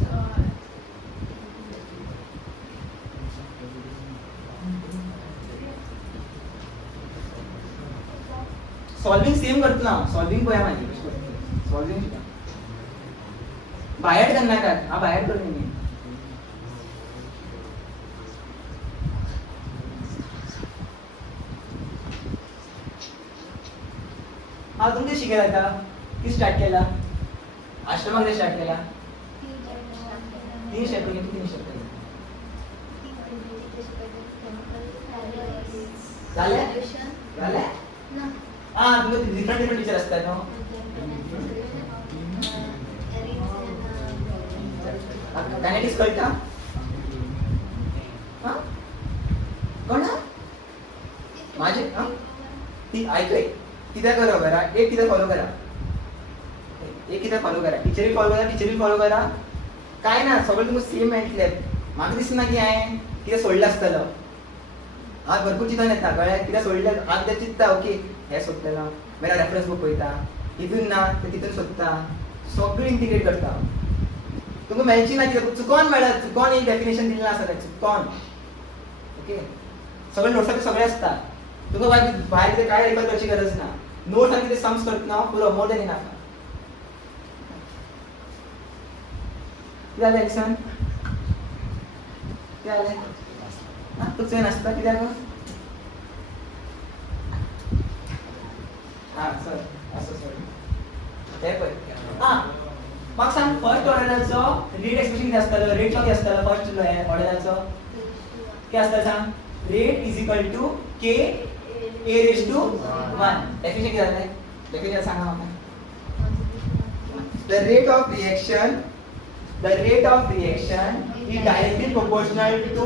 सॉल्विंग सेम करतो ना सॉल्विंग पळया माझी सॉल्विंग बाहेर करणार का हा बाहेर करून मी हा तुमचे शिकेल आता किती स्टार्ट केला अष्टमामध्ये स्टार्ट केला 3 स्टेप किती 3 स्टेप झाले झाले हा तुम्ही डिफरंट टीचर असतात ना कायनेटिक्स कळटा हा कळना माझे हा ती ऐकय किती करा करा एक किती फॉलो करा एक किती फॉलो करा टीचरही फॉलो करा काय ना सगळं तुम्ही सेम मेळटले म्हाका दिसना की हांवें कितें सोडलें आसतलो आज भरपूर चिंतन येता कळ्ळें कितें सोडलें आज तें चिंतता ओके हें सोदतलो मागीर रेफरन्स बुक पळयता हितून ना तें तितून सोदता सगळें इंटिग्रेट करता तुमकां मेळची ना कितें चुकोन मेळत चुकोन एक डेफिनेशन दिल्लें आसा तें चुकोन ओके सगळे नोट्साक सगळे आसता तुका भायर कितें काय रेफर करची गरज ना नोट्स आनी कितें सम्स करतना पुरो मोर देन इनफ कितें जालें एलिसन कितें जालें हा तुका नासता कित्याक हा सर असं सर हे पळय हा म्हाका सांग फर्स्ट ऑर्डराचो रेट एक्सप्रेशन कितें आसतलो रेटचो कितें आसतलो फर्स्ट ऑर्डराचो कितें आसतलो सांग rate is equal to k a raised to 1. Definition किती झालंय? डेफिनेशन सांगा मला. The rate of reaction is directly proportional to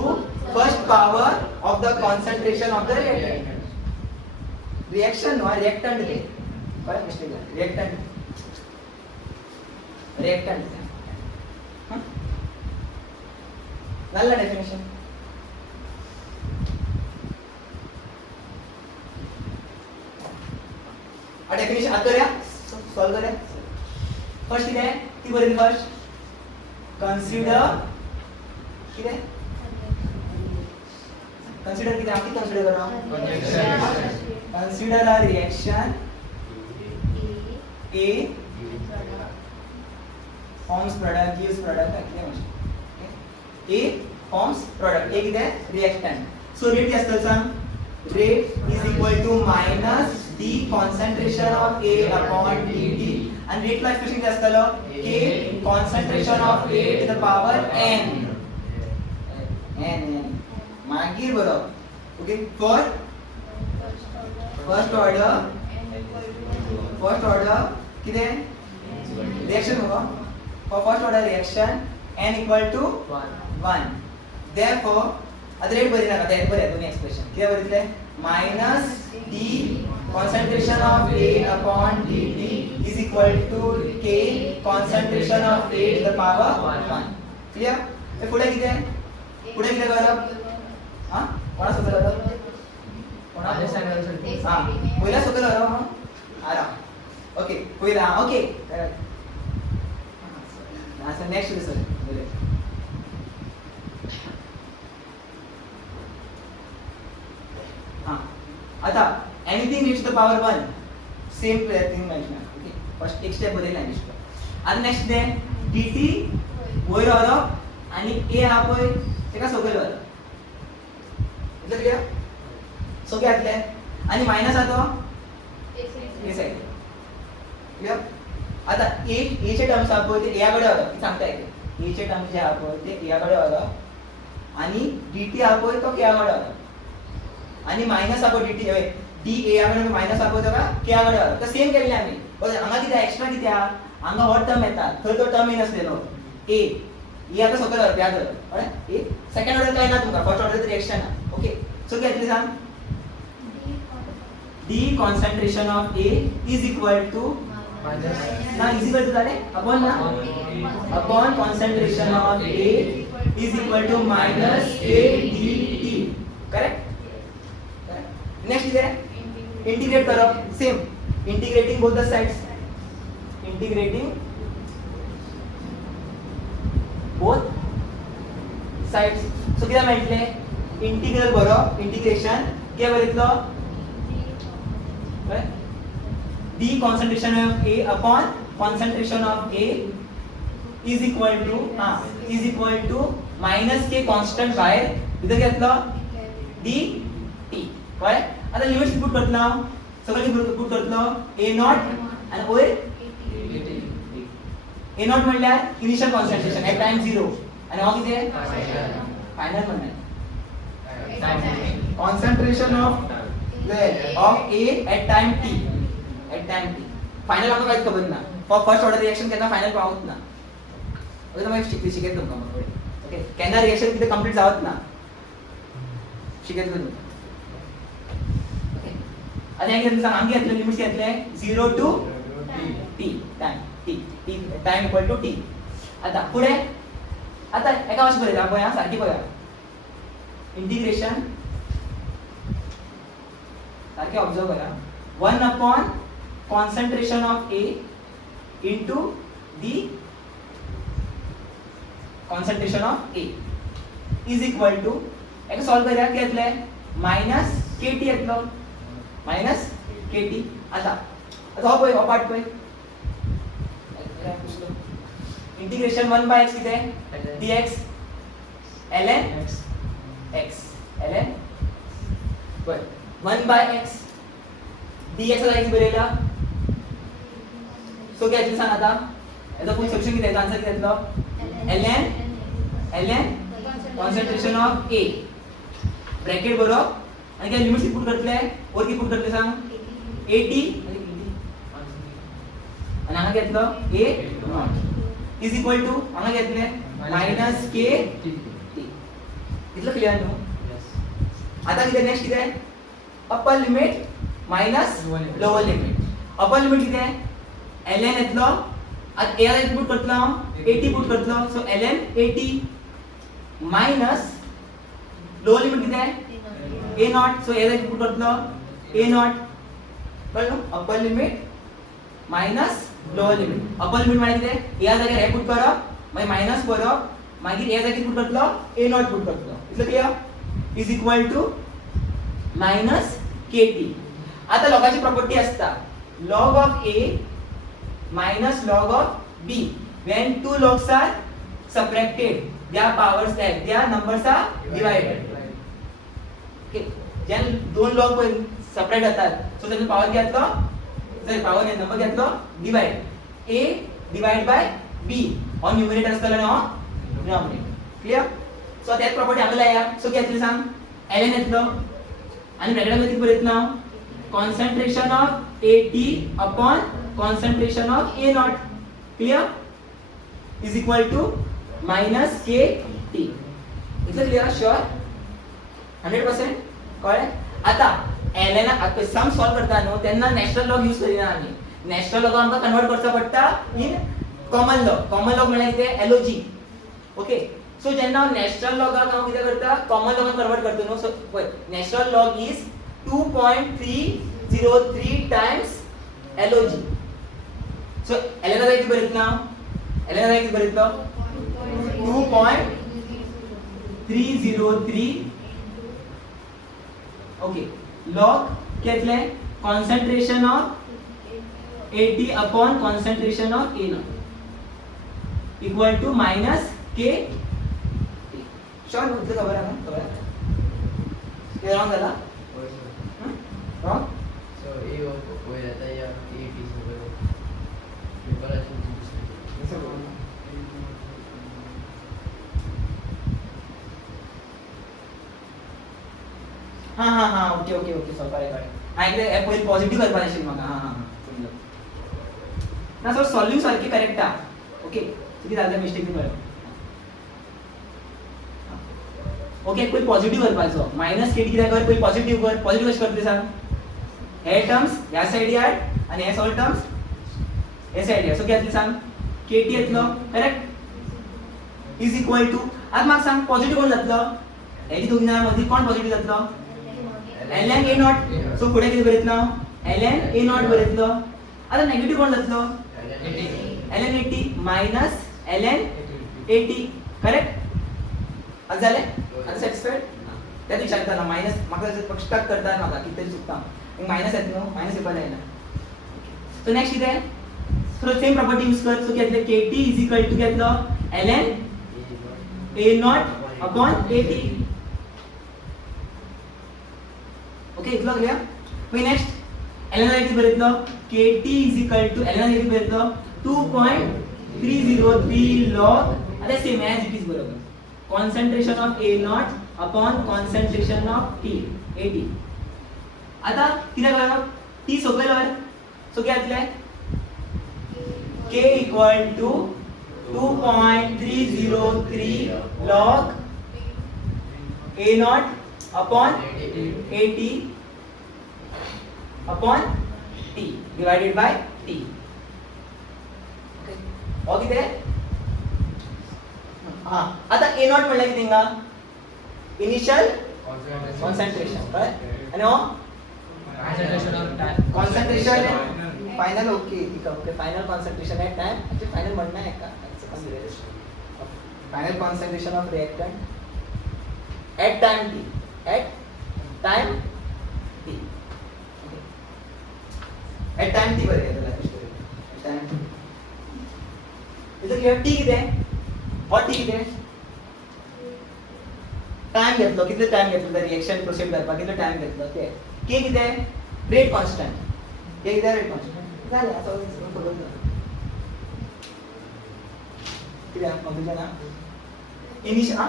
first power of the concentration of the reactant. Reaction or reactant रे. काय मिस्टेक आहे? reactant. झालं definition. आ definition आता करूया, solve करूया. फर्स्ट किती आहे? ती बरेल फर्स्ट. कन्सिडर किती आहे? कन्सिडर किती आहे? कन्सिडर करा. Consider a reaction A forms product, gives product. A forms product. A किती आहे? reactant. So rate किती असतं सांग? Rate is equal to minus the concentration of A upon dt. And rate ला expression किती असतं? K concentration of A to the power n. n. मागील बरोबर. Okay. For first order किती आहे? reaction होगा. For first order reaction n equal to 1. Therefore आता rate बरी नका, त्यात बरे दोन्ही एक्सप्रेशन. किती बरीतले? minus d concentration of A upon dt is equal to K concentration of A to the power 1. Clear? हे पुढे किती आहे? पुढे किती करा? हां कोणा सोडलं होतं? कोणा हां पहिला सोडलं होतं मग आला. ओके पहिला ओके. असं नेक्स्ट दिसत. हां आता anything reach the power 1 same thing mention. Okay first एक स्टेप बदलला आहे. आता नेक्स्ट डे dt वयर आलो आणि a हा पय तेका सकयल आलो. इतलं क्लियर? सो घातले आणि मायनस आतो हे साइड. क्लियर? आता a चे टर्म्स हा पय ते a कडे आलो. सांगता येते a चे टर्म्स जे हा पय ते a कडे आलो आणि dt हा पय तो k कडे आलो. आणि मायनस आपण dt आहे d a याकडे मायनस आपण का k याकडे आलो. तर सेम केले आम्ही. बघा अंगा किती एक्स्ट्रा किती आहे? अंगा हॉट टर्म येतात. थंय तो टर्म नसलेलो a e आता सकल आलो याद आलो. बरं ए सेकंड ऑर्डर काय ना तुमका first order reaction. Okay so घेतली सांग. d concentration of A is equal to ना is equal to झाले अपॉन ना upon concentration of A is equal to minus k dt. Correct? Next इधर है इंटीग्रेट करो. Same integrating both the sides. Integrating both sides. So किती म्हटले? Integral बरो integration के बरितलो d concentration of A upon concentration of A is equal to minus k constant बाहेर इथं घेतलं d t. काय आता लिमिट्स पुट करतलो सगळी पुट करतलो a नॉट आणि ओर a नॉट म्हणल्यार इनिशियल कॉन्संट्रेशन एट टाइम 0 आणि हो किती फायनल म्हणणार concentration of A at time t. Final आमका काहीच खबर ना. फर्स्ट ऑर्डर रिएक्शन केन्ना फायनल पावत ना. ओके तुम्ही शिकेत तुमका मग. ओके केन्ना रिएक्शन किती कंप्लीट जावत ना शिकेत तुम्ही. आता हे घेतलं सांग आम्ही घेतलं लिमिट्स घेतले 0 to t time equal to t. आता पुढे आता एका वाश बरेला पळया सारखी पळया इंटिग्रेशन सारखे ऑब्झर्व करा. 1 upon concentration of A into the concentration of A is equal to एक सॉल्व करूया किती येतले minus kt येतलो minus kt. आता हो पळय हो पार्ट पळय इंटिग्रेशन 1 by x किती आहे dx ln x ln बर 1 by x dx ला x बरेला. सो काय सांग आता याचा फुल सोल्युशन किती आहे? आन्सर किती येतलो ln concentration of A bracket बरो आणि काय लिमिट्स किती पुट करतले और किती पुट करतले सांग 80 आणि हांगा घेतलो a naught is equal to हांगा घेतले मायनस k इतलं क्लियर न्हू आता किती नेक्स्ट किती upper limit minus lower limit upper limit किती ln घेतलो आता a ला किती पुट करतलो 80 पुट करतलो so ln 80 minus lower limit किती आहे a नॉट सो a ला किती पुट करतलो a नॉट कळलं upper limit minus lower limit upper limit म्हणजे किती a जाग्यार हे पुट करप मागीर मायनस करप मागीर a जाग्यार किती पुट करतलो a नॉट पुट करतलो इतलं clear is equal to minus kt आता लॉगाची प्रॉपर्टी असता log of a minus log of b when two logs are subtracted their powers their numbers are divided okay जेन दोन log separate जातात so त्याचा power घेतलो जर पॉवर ने number घेतलो divide a divide by b on numerator असताना ना denominator clear so त्यात प्रॉपर्टी आम्हाला या सो घेतली सांग ln घेतलो आणि ब्रॅकेट मध्ये किती बरेत ना concentration of at upon concentration of a naught clear is equal to minus kt it's clear sure 100% कळले आता ln आता सम सॉल्व करता न्हू तेन्ना नॅचरल लॉग यूज करिना आमी नॅचरल लॉग आमका कन्वर्ट करचा पडटा इन कॉमन लॉग म्हणजे कितें log ओके सो जेन्ना नॅचरल लॉगाक हांव कितें करता कॉमन लॉगान कन्वर्ट करता न्हू सो पळय natural log is 2.303 times log सो ln ला किती बरयतलो ln ला किती बरयतलो 2.303 ओके log घेतले concentration of at upon concentration of a naught equal to minus k sure मुझे खबर है खबर है ये रॉन्ग झाला wrong So iyo puede talla y piso pero preparación हां ओके ओके ओके सो कळ्ळें हां इकडे पयलीं पॉझिटिव्ह करपाक आशिल्लें म्हाका हां समजलो ना सो सॉल्विंग सारकी करेक्ट हा ओके किती जालें मिस्टेक बी कळ्ळें ओके पयलीं पॉझिटिव्ह करपाचो मायनस k कित्याक कर पयलीं पॉझिटिव्ह कशें करता सांग हे टर्म्स ह्या सायडी हाड आणि हे सगळे टर्म्स हे सायडी हाड सो कितें जातलें सांग kt येतलो करेक्ट इज इक्वल टू आता म्हाका सांग पॉझिटिव्ह कोण जातलो हेजी दोन जाणां मदीं कोण पॉझिटिव्ह जातलो ln a नॉट सो फुडें कितें बरयतलो ln a नॉट बरयतलो आता नेगेटिव्ह कोण जातलो ln 80 मायनस ln 80 करेक्ट आता जालें आता सॅटिस्फाईड त्यात विचारताना मायनस म्हाका पक्षपात करता म्हाका कितें तरी चुकता मायनस येता न्हू मायनस येवपा जायना सो नेक्स्ट कितें सो सेम प्रॉपर्टी यूज कर सो घेतले kt इज इक्वल टू घेतलो ln a नॉट अपॉन 80 ओके इतलो क्लियर मागीर नेक्स्ट ln किती बरयतलो kt is equal to ln किती बरयतलो 2.303 log आता सेम एज इट इज बरोबर concentration of a naught upon concentration of t 80 आता किती करप t सोपयलो सो किती जातले k equal to 2.303 log a naught upon 80 upon t divided by t okay और किती हां आता a नॉट म्हणल्यार कितें हिंगा इनिशियल कॉन्संट्रेशन कळ्ळें आनी हो concentration final okay okay final concentration at time actually final म्हणना एका final concentration of reactant at time t at time t at time t बरें येतलें टाइम इथं क्लियर t कितें और t कितें टाइम घेतलो कितले टाइम घेतलो त्या रिएक्शन प्रोसीड करपाक कितलो टाइम घेतलो ते k कितें रेट कॉन्स्टंट k कितें रेट कॉन्स्टंट जालें आता खबर ना कितें कंक्लूजन हा इनिशियल हा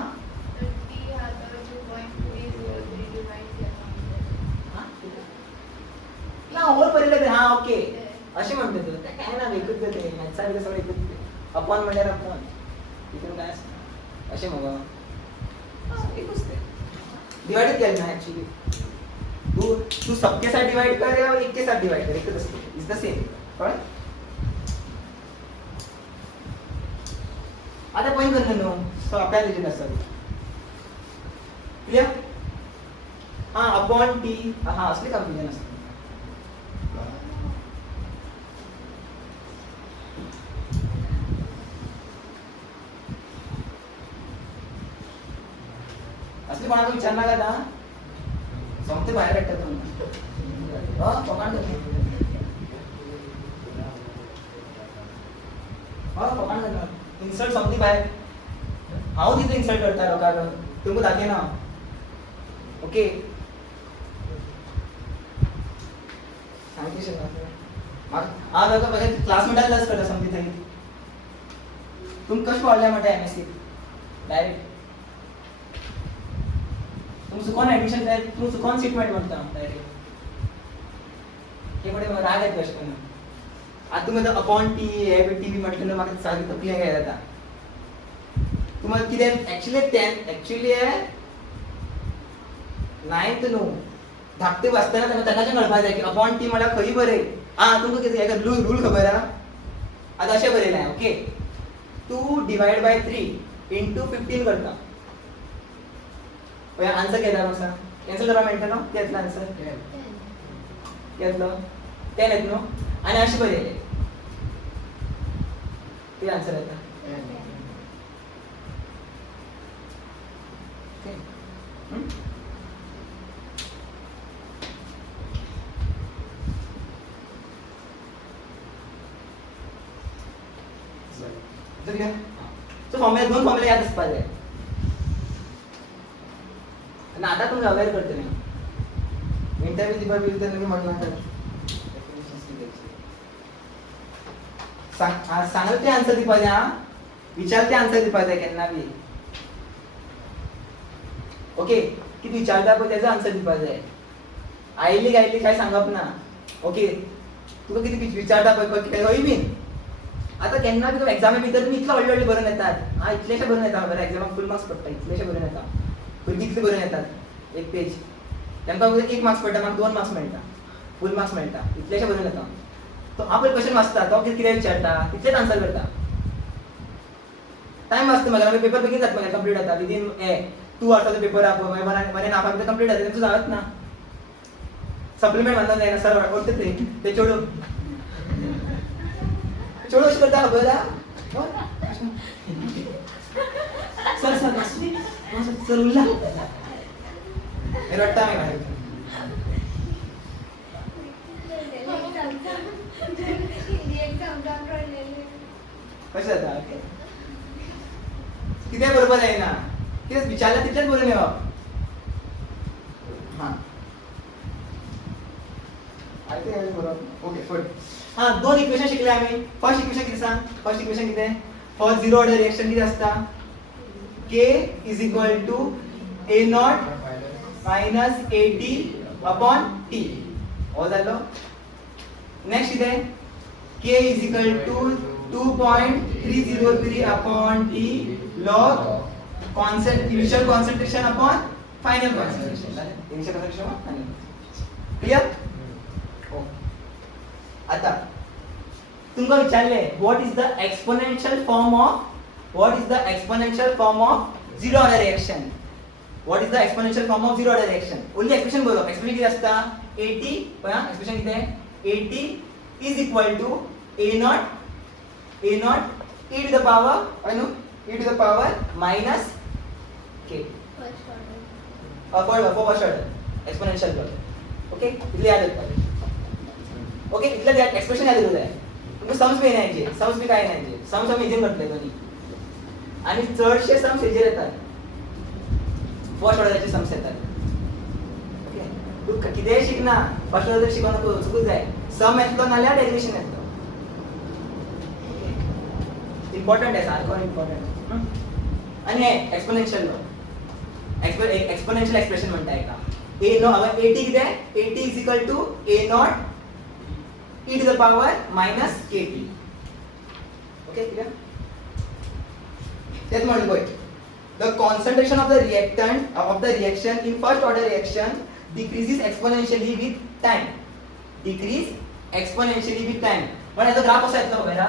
t has 2.303 divided ना ओव्हर पडलेलं ते हा ओके असे म्हणते तू काय ना एकच ते मॅथ्स सगळं एकच अपॉन म्हणल्यार अपॉन इकडून काय असतं असे मग एकच ते डिवाइड केलं ना ऍक्च्युली तू सबके साथ डिवाइड कर या एक के साथ डिवाइड कर एकच असते इज द सेम कळलं आता पॉईंट करतो नो सो आपल्याला दिलेलं असतं क्लियर हा अपॉन टी हा असले कन्फ्युजन असतं असले कोणाला विचारला का ना समते बाहेर भेटतात तुम्हाला पकांड पकांड करणार इन्सल्ट समती बाहेर हाऊ तिथे इन्सल्ट करता लोकांना तुम्ही दाखे ना ओके सांगते शकत हा बघा बघा क्लासमेटाला लस करता समती तरी तुम कश वाढल्या म्हणते एमएससी डायरेक्ट तुम चुकून ऍडमिशन जाय तू चुकून सीट मेळटा म्हणटा डायरेक्ट हे पडे राग येता अशें करून आता तुम्ही अपॉन टी हे टी म्हटलं म्हाका सारकी तकली काय जाता तुम्हाला कितें एक्चुअली नायन्थ न्हू धाकटे वाचतना ताकाचें कळपाक जाय की अपॉन टी म्हळ्यार खंय बरें तुमकां कितें हेका रूल खबर आहा आतां अशें बरयलें okay to divide by 3 into 15 करता आन्सर घेता मग सांग कॅन्सल करपा मेळटा न्हू येतलो आन्सर येतलो 10 येत न्हू आनी अशें बरयलें ते आन्सर येता सो फॉर्म्युला दोन फॉर्म्युला याद आसपाक जाय आणि आता तुम्ही अवेअर करते नाही इंटरव्यू दिवपा बिल तर नक्की म्हणणार तर सांगल ते आन्सर दिवपा जाय हा विचार ते आन्सर दिवपा जाय केन्ना बी ओके किती विचारता पळय त्याचा आन्सर दिवपा जाय आयली गायली काय सांगप ना ओके तुका किती विचारता पळय खंय बीन आता केन्ना बी एक्झामे भितर तुम्ही इतलो व्हडले बरोवन येतात हा इतलेशे बरोवन येता बरं एक्झामाक फुल मार्क्स पडटा इतलेशे बरोवन येता भुरगीं कितले बरोवन येतात एक पेज तांकां एक मार्क्स पडटा म्हाका 2 मार्क्स मेळटा फुल मार्क्स मेळटा इतलेशे बरोवन येता तो हांव पळय क्वेश्चन वाचता तो कितें विचारता तितलेच आन्सर करता टायम वाचता म्हाका पेपर बेगीन जाता म्हाका कंप्लीट जाता विदीन 2 आवर्साचो पेपर आहा पळय मागीर हाफ आवर कंप्लीट जाता तेंचो जावच ना सप्लिमेंट म्हणून जायना सर ओडते ते चेडू चेडू अशें करता खबर आहा सर सर नासली सर उरला रडटा मागीर कशें जाता कितें बरोबर जायना कितें विचारलें तितलेंच बरोवन येवप हां ओके फुड हां दोन इक्वेशन शिकले आमी फर्स्ट इक्वेशन कितें सांग फर्स्ट इक्वेशन कितें फॉर झिरो ऑर्डर रिएक्शन कितें आसता k is equal to a naught minus at upon t हो जालो नेक्स्ट कितें k is equal to 2.303 upon t log initial concentration upon final concentration initial concentration upon final clear आता तुमका विचारले what is the exponential form of zero order reaction what is the exponential form of zero order reaction only expression बरो expression किती असता at पया expression किती आहे at is equal to a naught e to the power e to the power minus k for first order exponential okay इतले याद येतात okay इतले याद एक्सप्रेशन याद येऊ जाय तुमका सम्स बी येण्याचे सम्स बी काय नाही सम्स आम्ही इझिन करतले दोन्ही आणि चडशे सम्स हेजेर येतात फर्स्ट ऑर्डरचे सम्स येतात ओके तू कितेंय शिकना फर्स्ट ऑर्डर शिकू नको चुकूच जाय सम येतलो नाल्यार डेरिवेशन येतलो इम्पॉर्टंट आहे सारखं इम्पॉर्टंट आणि हे एक्सपोनेन्शियल एक्सपोनेन्शियल एक्सप्रेशन म्हणता एका A नॉट AT किती आहे AT is equal to A naught e to the power minus KT. Okay, clear? That's one point. The concentration of the reactant of the reaction in first order reaction decreases exponentially with time. Decrease exponentially with time. पण याचा graph कसा येतो बघा?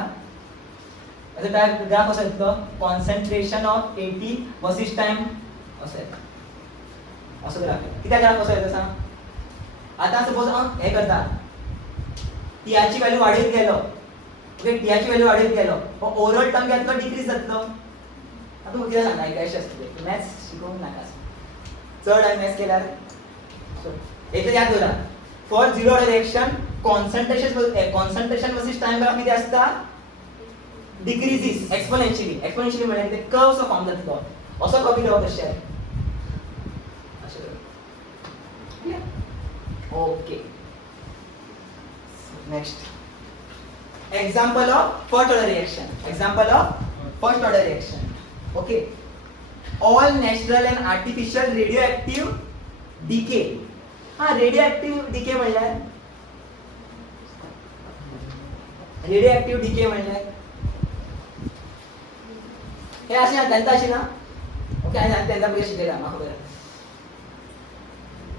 याचा graph कसा येतो? Concentration of AT versus time असं आहे. असं ग्राफ आहे. किती ग्राफ कसा येतो सांग? आता सपोज हे करतात टीआरची व्हॅल्यू वाढत गेलो ओके टीआरची व्हॅल्यू वाढत गेलो पण ओव्हरऑल टर्म घेतलो डिक्रीज जातलो आता मग किती सांगा काय असते मॅथ्स शिकवून नाका चढ आणि मॅथ्स केल्यार याचं याद दवरा for zero order reaction concentration versus time graph किती असता डिक्रीजेस एक्सपोनेन्शियली म्हणजे ते कर्व्हचो फॉर्म जातलो असो कॉपी करावं कशें okay Next, example of first order reaction. Example of first order reaction. Okay. All natural and artificial radioactive decay. radioactive decay म्हणल्यार radioactive decay म्हणल्यार हे असे ना त्यांचा अशी ना ओके आणि त्यांचा पुढे शिकलेला म्हाका खबर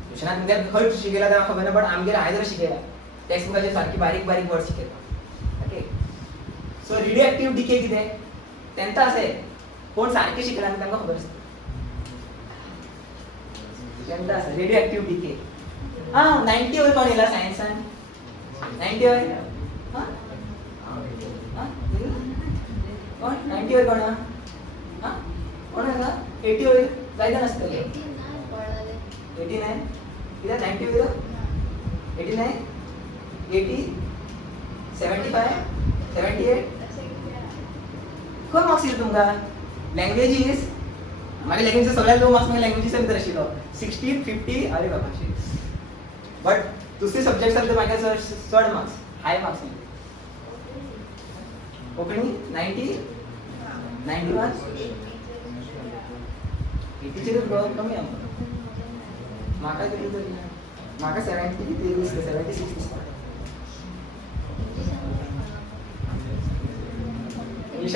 ट्युशनात तुमच्या खंय शिकयला तें खबर ना बट आमगेर हांवें जर शिकयला टेक्स्ट बुकाचे सारखी बारीक बारीक वर्ड शिकयता ओके सो रेडिओएक्टिव्ह डिके कितें तेंता असे कोण सारखे शिकला आनी तांकां खबर आसता तेंता आसा रेडिओएक्टिव्ह डिके 90 वयर कोण येयला सायन्सान 90 वयर कोण 90 वयर कोण कोण आसा 80 वयर जायत नासतले 89 कित्याक 90 वयर 89 80 75 78 खंय मार्क्स येयले तुमकां लँग्वेजीस म्हाका लँग्वेजीचे सगळ्यात लो मार्क्स म्हाका लँग्वेजीचे भितर आशिल्लो 60 50 अरे बाबा बट दुसरे सब्जेक्ट्स आसले म्हाका चड मार्क्स हाय मार्क्स कोंकणी 90 91 80चेरूच गो कमी आसा म्हाका कितले तरी म्हाका 70 76 दिसता इंग्लिश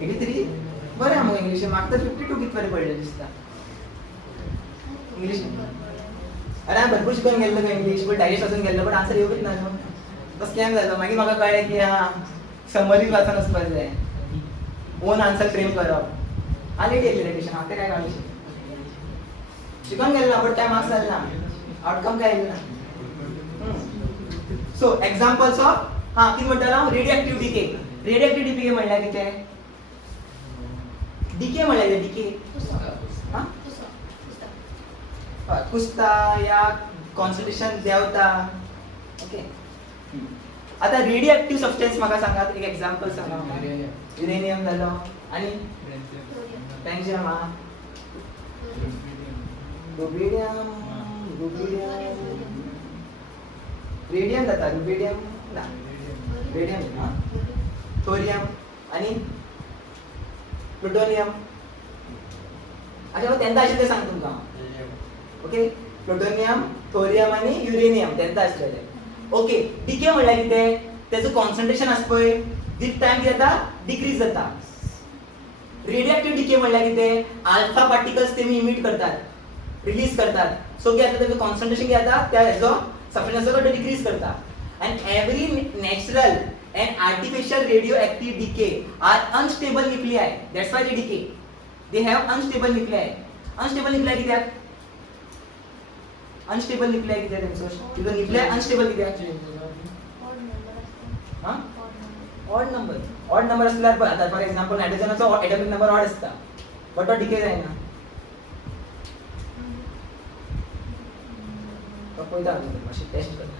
83 बरें आहा मगो इंग्लिश म्हाका तर 52 कित बरें पडले दिसता इंग्लिश अरे हांवें भरपूर शिकून गेल्लो गो इंग्लिश बट डायजेस्ट वाचून गेल्लो बट आन्सर येवूच ना न्हू तो स्कॅम जालो मागीर म्हाका कळ्ळें की समरी वाचून वचपाक जाय ओन आन्सर फ्रेम करप आनी लेट येयलें ट्युशन हांव तें काय कळ्ळें शिकून गेल्लो बट काय मार्क्स जाले ना आउटकम काय येयलें ना सो एक्झाम्पल्स ऑफ कितें म्हणटालो हांव रेडिओएक्टिव्ह डिके रेडिओएक्टिव्ह डिके म्हणल्यार कितें डिके म्हणल्यार कितें डिके कुसता या कॉन्सन्ट्रेशन देंवता ओके आता रेडिओएक्टिव्ह सबस्टन्स म्हाका सांगात एक एक्झाम्पल सांगा युरेनियम जालो आनी टॅन्शियम रुबिडियम रेडियम जाता रुबिडियम ना रेडियम थोरियम आणि प्लुटोनियम अच्छा तेंता आशिल्लें सांग तुमकां ओके प्लुटोनियम थोरियम आणि युरेनियम तेंता आशिल्लें ओके डिके म्हणल्यार कितें तेजो कॉन्सन्ट्रेशन आसा पळय विथ टायम कितें जाता डिक्रीज जाता रेडिओएक्टिव्ह डिके म्हणल्यार कितें अल्फा पार्टिकल्स तेमी इमिट करतात रिलीज करतात सो कितें जाता तेजो कॉन्सन्ट्रेशन कितें जाता त्या हेजो सबस्टन्स आसा तो डिक्रीज करता and every natural and artificial radioactive decay are unstable nuclei. That's why they decay. They have unstable nuclei. Unstable nuclei कित्याक? Unstable nuclei कित्याक तेंचो? कित्याक nuclei unstable कित्याक? हां? Odd number. Odd number असल्यार पळय आता फॉर एक्झाम्पल नायट्रोजनाचो atomic number odd असता. But तो decay जायना. तो पळयता मातशी टेस्ट कर.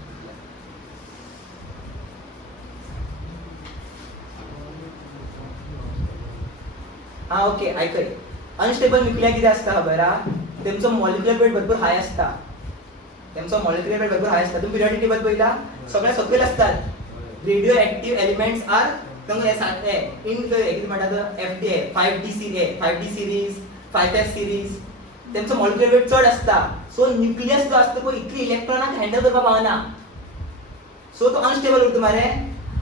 ओके ऐकय अनस्टेबल न्यूक्लियर कितें आसता खबर आहा तेंचो मॉलिक्युलर वेट भरपूर हाय आसता तेंचो मॉलिक्युलर वेट भरपूर हाय आसता तुम्ही पिरियोडिक टेबल पळयला सगळे सकयल असतात रेडिओ एक्टिव्ह एलिमेंट्स आर तांकां इन कितें म्हणटा तो FD 5D series 5D series 5S series त्यांचं मॉलिक्युलर वेट चड असता. सो न्यूक्लियस जो असतो तो इतली इलेक्ट्रॉनाक हँडल करपाक पावना. सो तो अनस्टेबल उरतो मरे.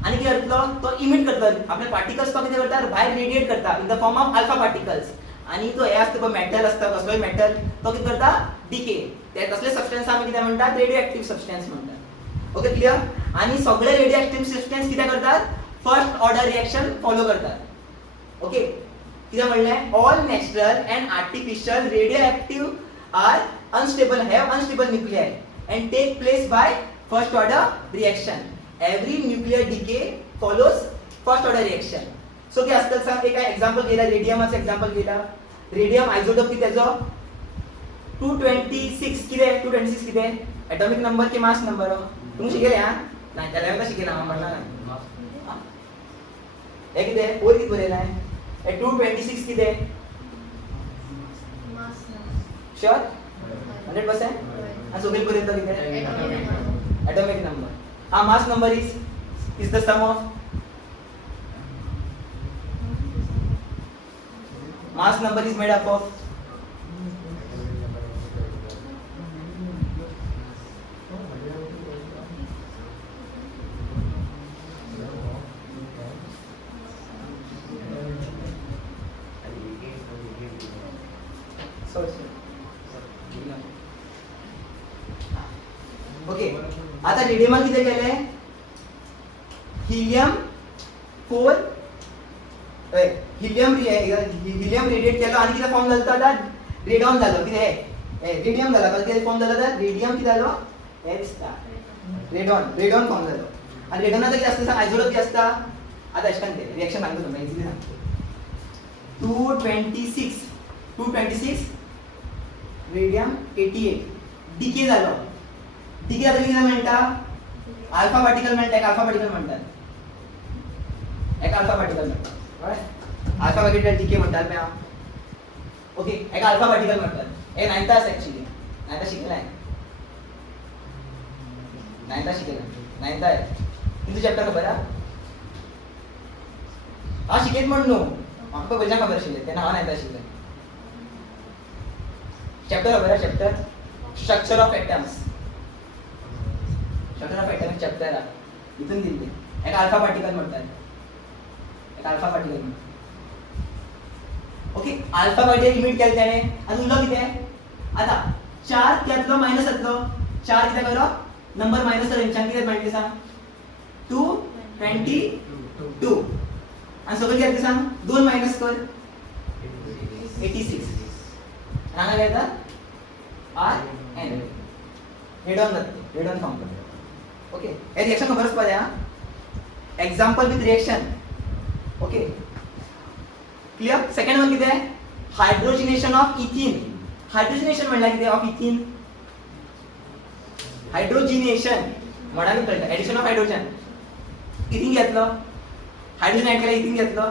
आणि कितें करतलो तो इमिट करता आपले पार्टिकल्स तो कितें करता भायर रेडिएट करता in the form of alpha particles. आणि तो हे असता पळय मेटल असता कसलोय मेटल तो कितें करता डिके. ते तसले सबस्टन्स आमी कितें म्हणटात रेडिओ एक्टिव्ह सबस्टन्स म्हणटात. Okay clear. आणि सगळे रेडिओ एक्टिव्ह सबस्टन्स कितें करतात फर्स्ट ऑर्डर रिएक्शन फॉलो करतात. ओके कितें म्हणलें all natural and artificial radioactive are unstable have unstable nuclei and take place by first order reaction. Every nuclear decay follows first order reaction. So कितें आसता सांग एक example घेतला रेडियमाचो example घेतला. रेडियम आयसोटोप कितें तेजो 226 कितें 226 कितें एटॉमिक नंबर की मास नंबर तुमी शिकले हा नाही त्याला शिकले हांव म्हणना हे कितें वयर कितें बरयलां हे 226 कितें श्योर 100%. आणि सगळे पर्यंत कितें एटॉमिक नंबर. हा mass number is the sum of mass number is made up of ओके. आता रेडियम किती केले हिलियम 4 हिलियम रेडिएट केलो आणि किती फॉर्म झाला आता रेडॉन झालो किती रेडियम झाला पण किती फॉर्म झाला तर रेडियम किती झालो हे दिसता रेडॉन फॉर्म झालो. आणि रेडॉनाचं किती असतं सांग आयसोटोप किती असता आता अशें ते रिएक्शन सांगतो तुम्हाला इझिली सांगतो. 226 रेडियम 88 डिके झालो. डिके जाता किती म्हणटा अल्फा पार्टिकल म्हणटा एक अल्फा पार्टिकल म्हणतात अल्फा पार्टिकल डिके म्हणतात पळय. ओके एक अल्फा पार्टिकल म्हणतात हे नाइनथास ऍक्च्युअली नाइनथा शिकलाय नाइनथा किती चॅप्टर खबर हा शिकेत म्हण न्हू म्हाका भुरग्या खबर आशिल्लें तेन्ना हांव नाइनथा शिकलें. चॅप्टर खबर chapter structure of atoms chapter हितून दिल्लें एक अल्फा पार्टिकल म्हणतात alpha particle. Okay alpha particle emit केले त्याने आणि उरलो कितें आता 4 त्यातलो मायनस जातलो 4 कितें करो नंबर मायनस थंयच्यान कितें मेळटलें सांग 222 आणि सगळें कितें सांग 2 मायनस कर 86 हांगा कितें जाता RN रेडॉन जाता रेडॉन फॉर्म करता. ओके हे रिएक्शन खबर आसपा जाय. Example with reaction. Okay clear. Second one कितें हायड्रोजिनेशन ऑफ इथीन. हायड्रोजिनेशन म्हणल्यार कितें ऑफ इथीन हायड्रोजिनेशन म्हणान कळटा एडिशन ऑफ हायड्रोजन. इथीन घेतलो हायड्रोजन ऍड केला इथीन घेतलो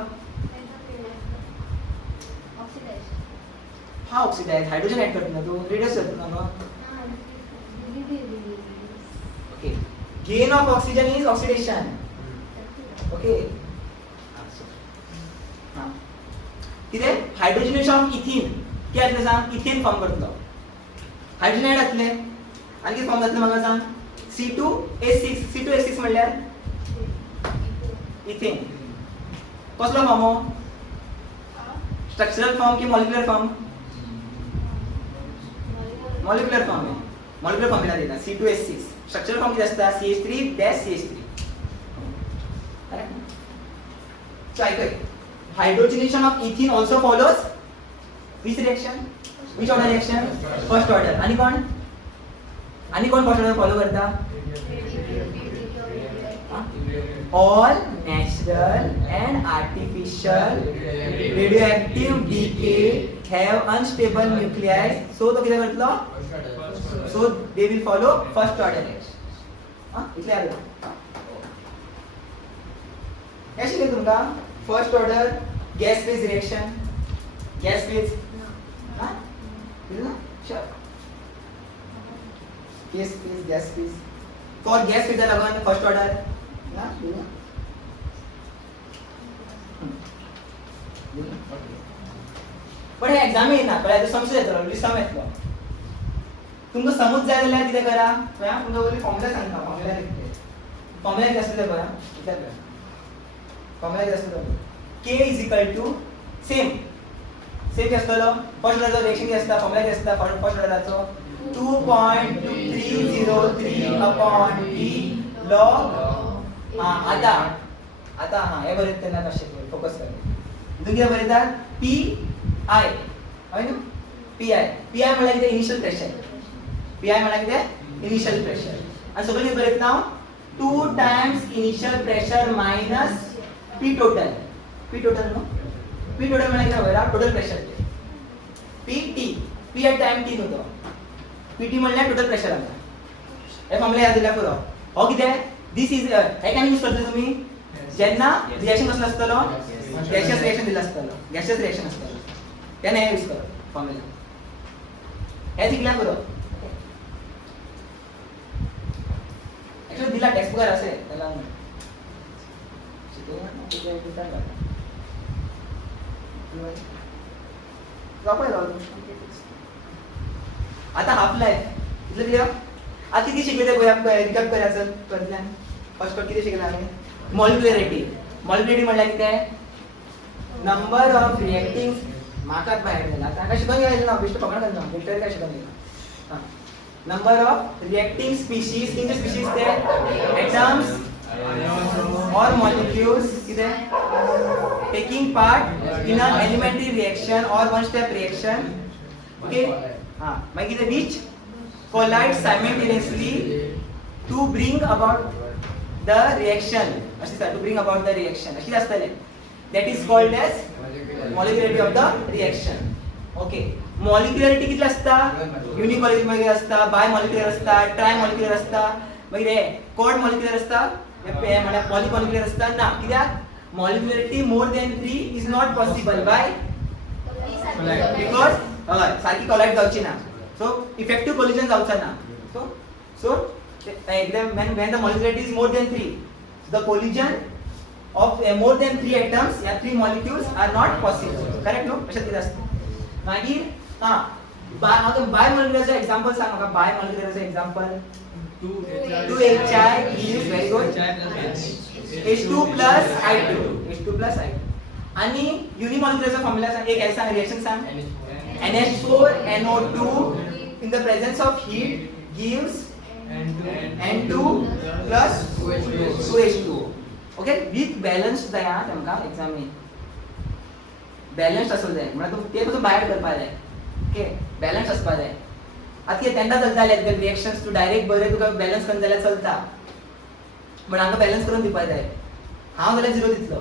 हा ऑक्सिडाइज हायड्रोजन ऍड करतो ना तू रेडियस करतो ना. Okay gain of oxygen is oxidation. Okay कितें हायड्रोजिनेशन ऑफ इथीन कितें जातलें सांग इथेन फॉर्म करतलो हायड्रोजन ऍड जातलें आनी कितें फॉर्म जातलें म्हाका सांग C2H6 म्हणल्यार इथेन कसलो फॉर्म हो स्ट्रक्चरल फॉर्म की molecular form molecular form molecular formula दिला C2H6 स्ट्रक्चरल फॉर्म कितें आसता CH3-CH3. सो आयकय hydrogenation of ethene also follows which reaction which order reaction first order. आणि कोण first order follow करता all natural and artificial radioactive decay have unstable nuclei. So तो किती करतलो so they will follow first order reaction. इतले आले हे शिकले तुमका first order gas phase reaction gas phase हाँ sure gas phase for gas phase लागून फर्स्ट ऑर्डर ना पण हे एक्झाम येना कळ्ळें समजून येतलो लिसम येतलो तुमकां समज जाय जाल्यार कितें करा तुमकां पयलीं फॉर्मुला सांगता फॉर्मुला कितें आसता तें पळया फॉर्मुला कितें आसता k is equal to same कितें आसतलो फर्स्ट ऑर्डरचो रिएक्शन कितें आसता फॉर्मुला कितें आसता फर्स्ट ऑर्डरचो 2.2303 अपॉन t log आता हे बरयता तेन्ना कशें फोकस कर हितून कितें बरयतात पी आय हय न्हू पी आय म्हळ्यार कितें इनिशियल प्रेशर पी आय म्हळ्यार कितें इनिशियल प्रेशर आनी सगळें कितें बरयता हांव 2 times initial pressure minus P total न्हू पी टोटल म्हळ्यार कितें बरयता total pressure P at time t न्हू तो पीटी म्हळ्यार टोटल प्रेशर आमकां हे फॉर्मुला याद दिल्यार पुरो हो कितें दिस इज हे केन्ना यूज करतले तुमी जेन्ना रिएक्शन कसलो आसतलो गॅसियस रिएक्शन दिला आसतलो गॅसियस रिएक्शन आसतलो तेन्ना हे यूज कर फॉर्मुला हे शिकल्यार पुरो एक्चुअली दिला टेक्स्ट बुकार असे त्याला आता हाफ लाईफ इतलं किती आता किती शिकले ते रिकॅप करायचं परतल्यान फर्स्ट किती शिकले आम्ही मॉलिक्युलॅरिटी म्हटल्यार कितें नंबर ऑफ रिएक्टिंग मार्कात बाहेर गेला आता काय शिकून गेले ना बेस्ट पकडून गेलो बेस्ट काय शिकून गेलो number of reacting species in the species there atoms or molecules taking part in an elementary reaction or one step reaction okay which collide simultaneously to bring about the reaction that is called as molecularity of the reaction okay मॉलिक्युलॅरिटी कितली आसता युनिमॉलिक्युलर आसता bye molecular आसता try molecular आसता मागीर हे cod molecular आसता हे म्हळ्यार पॉलिमॉलिक्युलर आसता ना कित्याक molecularity more than 3 is not possible by because सारखी कोलाइड जावची ना सो इफेक्टिव्ह कोलिजन जावचा ना सो एकदम when the molecularity is more than 3 the collision of more than 3 atoms या 3 molecules are not possible correct no अशा कितें आसता मागीर बाय मॉलिक्युलरचं एक्झाम्पल सांग म्हाका बाय मॉलिक्युलरचं example 2HI is very good H2 plus I2 आणि युनिमॉलिक्युलरचा फॉर्म्युला सांग एक सांग रिएक्शन सांग NH4NO2 in the presence of heat gives N2 plus 2H2 okay with balance जाय आमकां एग्जामीन बॅलन्स असलं जाय म्हणजे ते तुझं बाहेर करपा जाय ओके बॅलन्स असपा जाय आता तेन्ना चलताले रिएक्शन्स तू डायरेक्ट बरें तुका बॅलन्स करून जाल्यार चलता बट हांगा बॅलन्स करून दिवपा जाय हांव जाल्यार 0 दितलो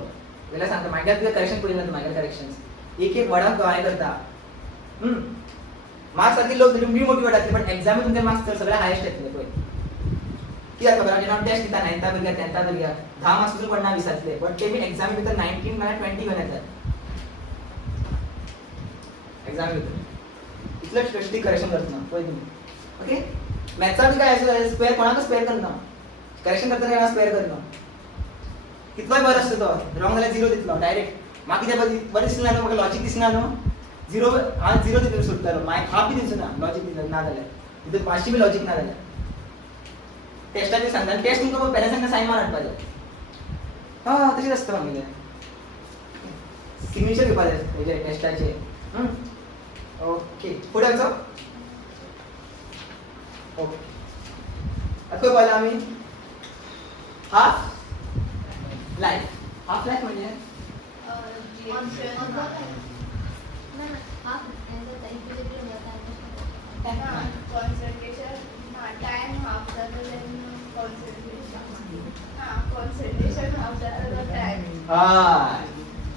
जाल्यार सांगता मागीर तुका करेक्शन पळयना तूं मागीर करेक्शन्स एक वर्डाक हांव करता मार्क्स सारके लोक डिमोटिवेट जातले बट एक्झामीन तुमचे मार्क्स सगळे हायेस्ट येतले पळय कित्याक खबर आहा जेन्ना टेस्ट दिता 9th भुरग्याक 10th भुरग्याक 10 मार्क्स सुद्दां पडना 20तले बट ते बी एक्झामी भितर 19 ना 20 घेवन येतात एग्जाम इतलं स्ट्रिक्टली करेक्शन करतना पळय तुमी ओके मॅथ्सात काय असं स्क्वेअर कोणाक स्क्वेअर करना करेक्शन करतना काय स्क्वेअर करना कितलोय बरो आसता तो रॉंग जाल्यार 0 दितलो डायरेक्ट म्हाका कितें बरें दिसना न्हू म्हाका लॉजिक दिसना न्हू 0 हांव 0 दितलो सुटतालो मागीर हाफ बी दिवचो ना लॉजिक दिसना ना जाल्यार हितून मातशी बी लॉजिक ना जाल्यार टेस्टाचेर सांगता टेस्ट तुमकां पेरेंट्सांना सायन मारून हाडपाचें तशेंच आसता आमगेलें सिग्नेचर घेवपा जाय हेजे टेस्टाचेर ओके फुडें वचो ओके आता खंय पावला आमी हाफ लायफ म्हणजे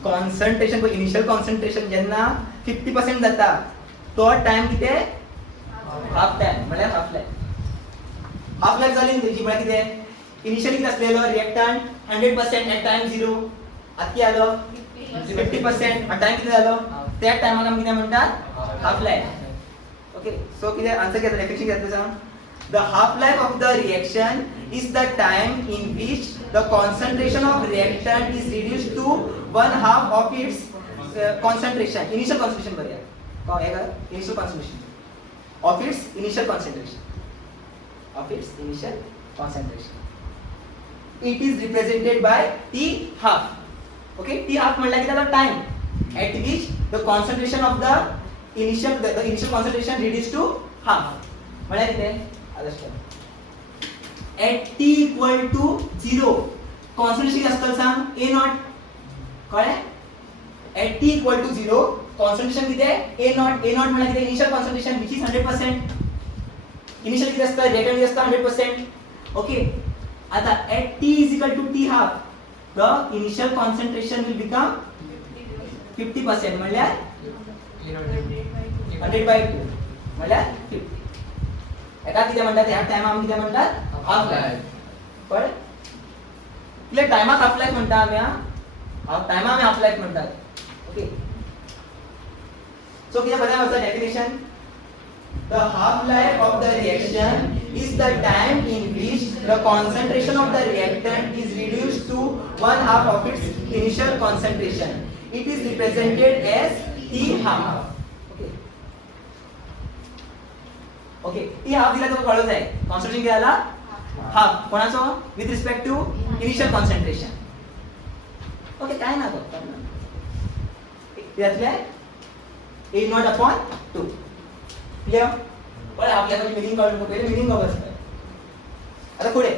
कॉन्सन्ट्रेशन इनिशियल कॉन्सन्ट्रेशन जेन्ना 50% जाता तो टाइम कितें हाफ टाइम म्हळ्यार हाफ लायफ जाली न्ही तेजी म्हळ्यार कितें इनिशियली कितें आसलेलो रिएक्टंट 100% एट टाइम 0 आतां कितें जालो 50% टाइम कितें जालो त्या टायमाक आमी कितें म्हणटात हाफ लायफ ओके सो कितें आन्सर कितें डेफिनेशन कितें सांग The half-life of the reaction is the time in which the concentration of reactant is reduced to 1/2 of its concentration initial concentration बरें हे कर initial concentration of its initial concentration. It is represented by T half. Okay, T half म्हटलं की त्याचा time at which the concentration of the initial concentration reduced to half. म्हटलं किती at T equal to 0 concentration असतं सांग A naught कळलं at T equal to 0 concentration किती आहे A naught म्हणजे किती initial concentration which is 100% initial किती असतं reactant किती असतं 100%. ओके आता at T is equal to T half the initial concentration will become 50% म्हणजे 100/2 म्हणजे 50 एका किती म्हणतात ह्या टाइम आम्ही किती म्हणतात हाफ लाईफ पण इथले टाइमाक हाफ लाईफ म्हणतात आम्ही टाइमा आम्ही हाफ लाईफ म्हणतात. Okay So, what's the definition? The half-life of the reaction is the time in which the concentration of the reactant is reduced to 1/2 of its initial concentration. It is represented as T half. Okay. Okay. T half दिला तो कळलं आहे. Concentration किती आला? Half. कोणाचं? With respect to initial concentration. Okay. काय ना तो? त्यातले A naught upon 2. Clear? पण आपल्याला मीनिंग काढून पहिले मीनिंग बघत आहे. आता पुढे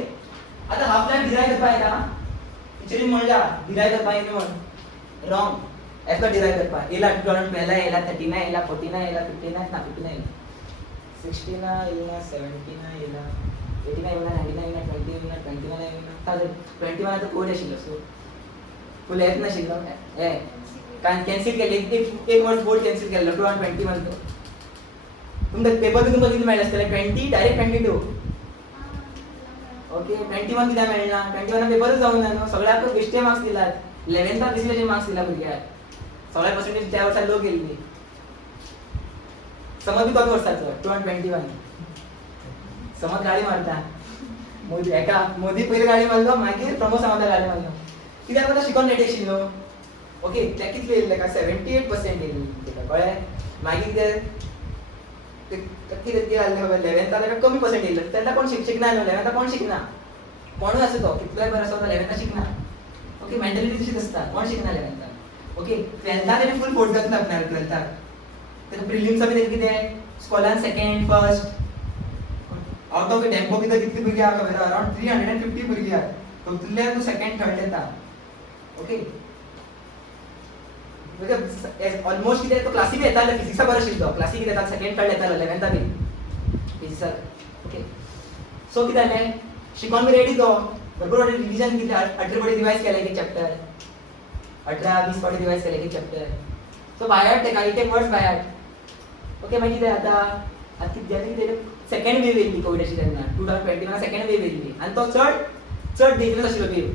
आता हाफ लाईफ डिराइव करता येता टीचरने म्हणला डिराइव करता येते म्हण रॉंग एका डिराइव करता एला करंट पहिला एला 39 एला 49 एला 59 ना 59 16 एला 17 एला 89 एला 99 एला 20 एला 21 एला 21 आता कोड शिकलो सो तुला येत ना शिकलो ए कॅन्सल केले एक वर्ड बोर्ड कॅन्सल केलं 221 तो तुमचा पेपर तुम्ही किती मिळाला असतं 20 डायरेक्ट 22 ओके 21 किती मिळणार 21 पेपरच जाऊन ना सगळ्या बेस्ट मार्क्स दिलात 11th बेसिसचे मार्क्स दिला भुरग्याक सगळ्या पर्सेंटेज त्या वर्षात लो गेली समज मी कमी वर्षाचं 221 समज गाडी मारता मोदी पहिले गाडी मारलो मागीर प्रमोद सावंत गाडी मारलो कित्याक मला शिकून रेडी आशिल्लो. ओके त्या कितले येयले का 78% येयले तेका कळ्ळें मागीर ते कितें जालें खबर 11th ताका कमी पर्सेंट येयले तेन्ना कोण शिकना 11th कोण शिकना कोणूय आसूं तो कितलोय बरो आसूं तो 11th शिकना. ओके मेंटॅलिटी तशीच आसता कोण शिकना 11th. ओके 12th तेणे फुल फोर्स घातला आपल्याला 12th तेका प्रिलिम्स बी कितें स्कॉलान second first out of Dempo भितर कितली भुरगीं आहा खबर अराउंड 350 भुरगीं आहा तोतुंतल्यान तूं सेकंड थर्ड येता. ओके ऑलमोस्ट कितें तो क्लासीक येतालो फिजिक्सा बरो आशिल्लो क्लासीक येता सेकंड थर्ड येतालो 11th बी फिजिक्साक. ओके सो कितें जालें शिकोन बी रेडी तो भरपूर फावटी रिविजन कितें 18 फावटी रिवायज केलें एक चॅप्टर 18-20 फावटी रिवायज केलें एक चॅप्टर सो बायाट तेका एक वर्ड्स बायाट. ओके मागीर कितें आतां कितें तेजें सेकंड वेव येयल्ली कोविडाची तेन्ना 2020 सेकंड वेव येयल्ली आनी तो चड डेंजरस आशिल्लो वेव.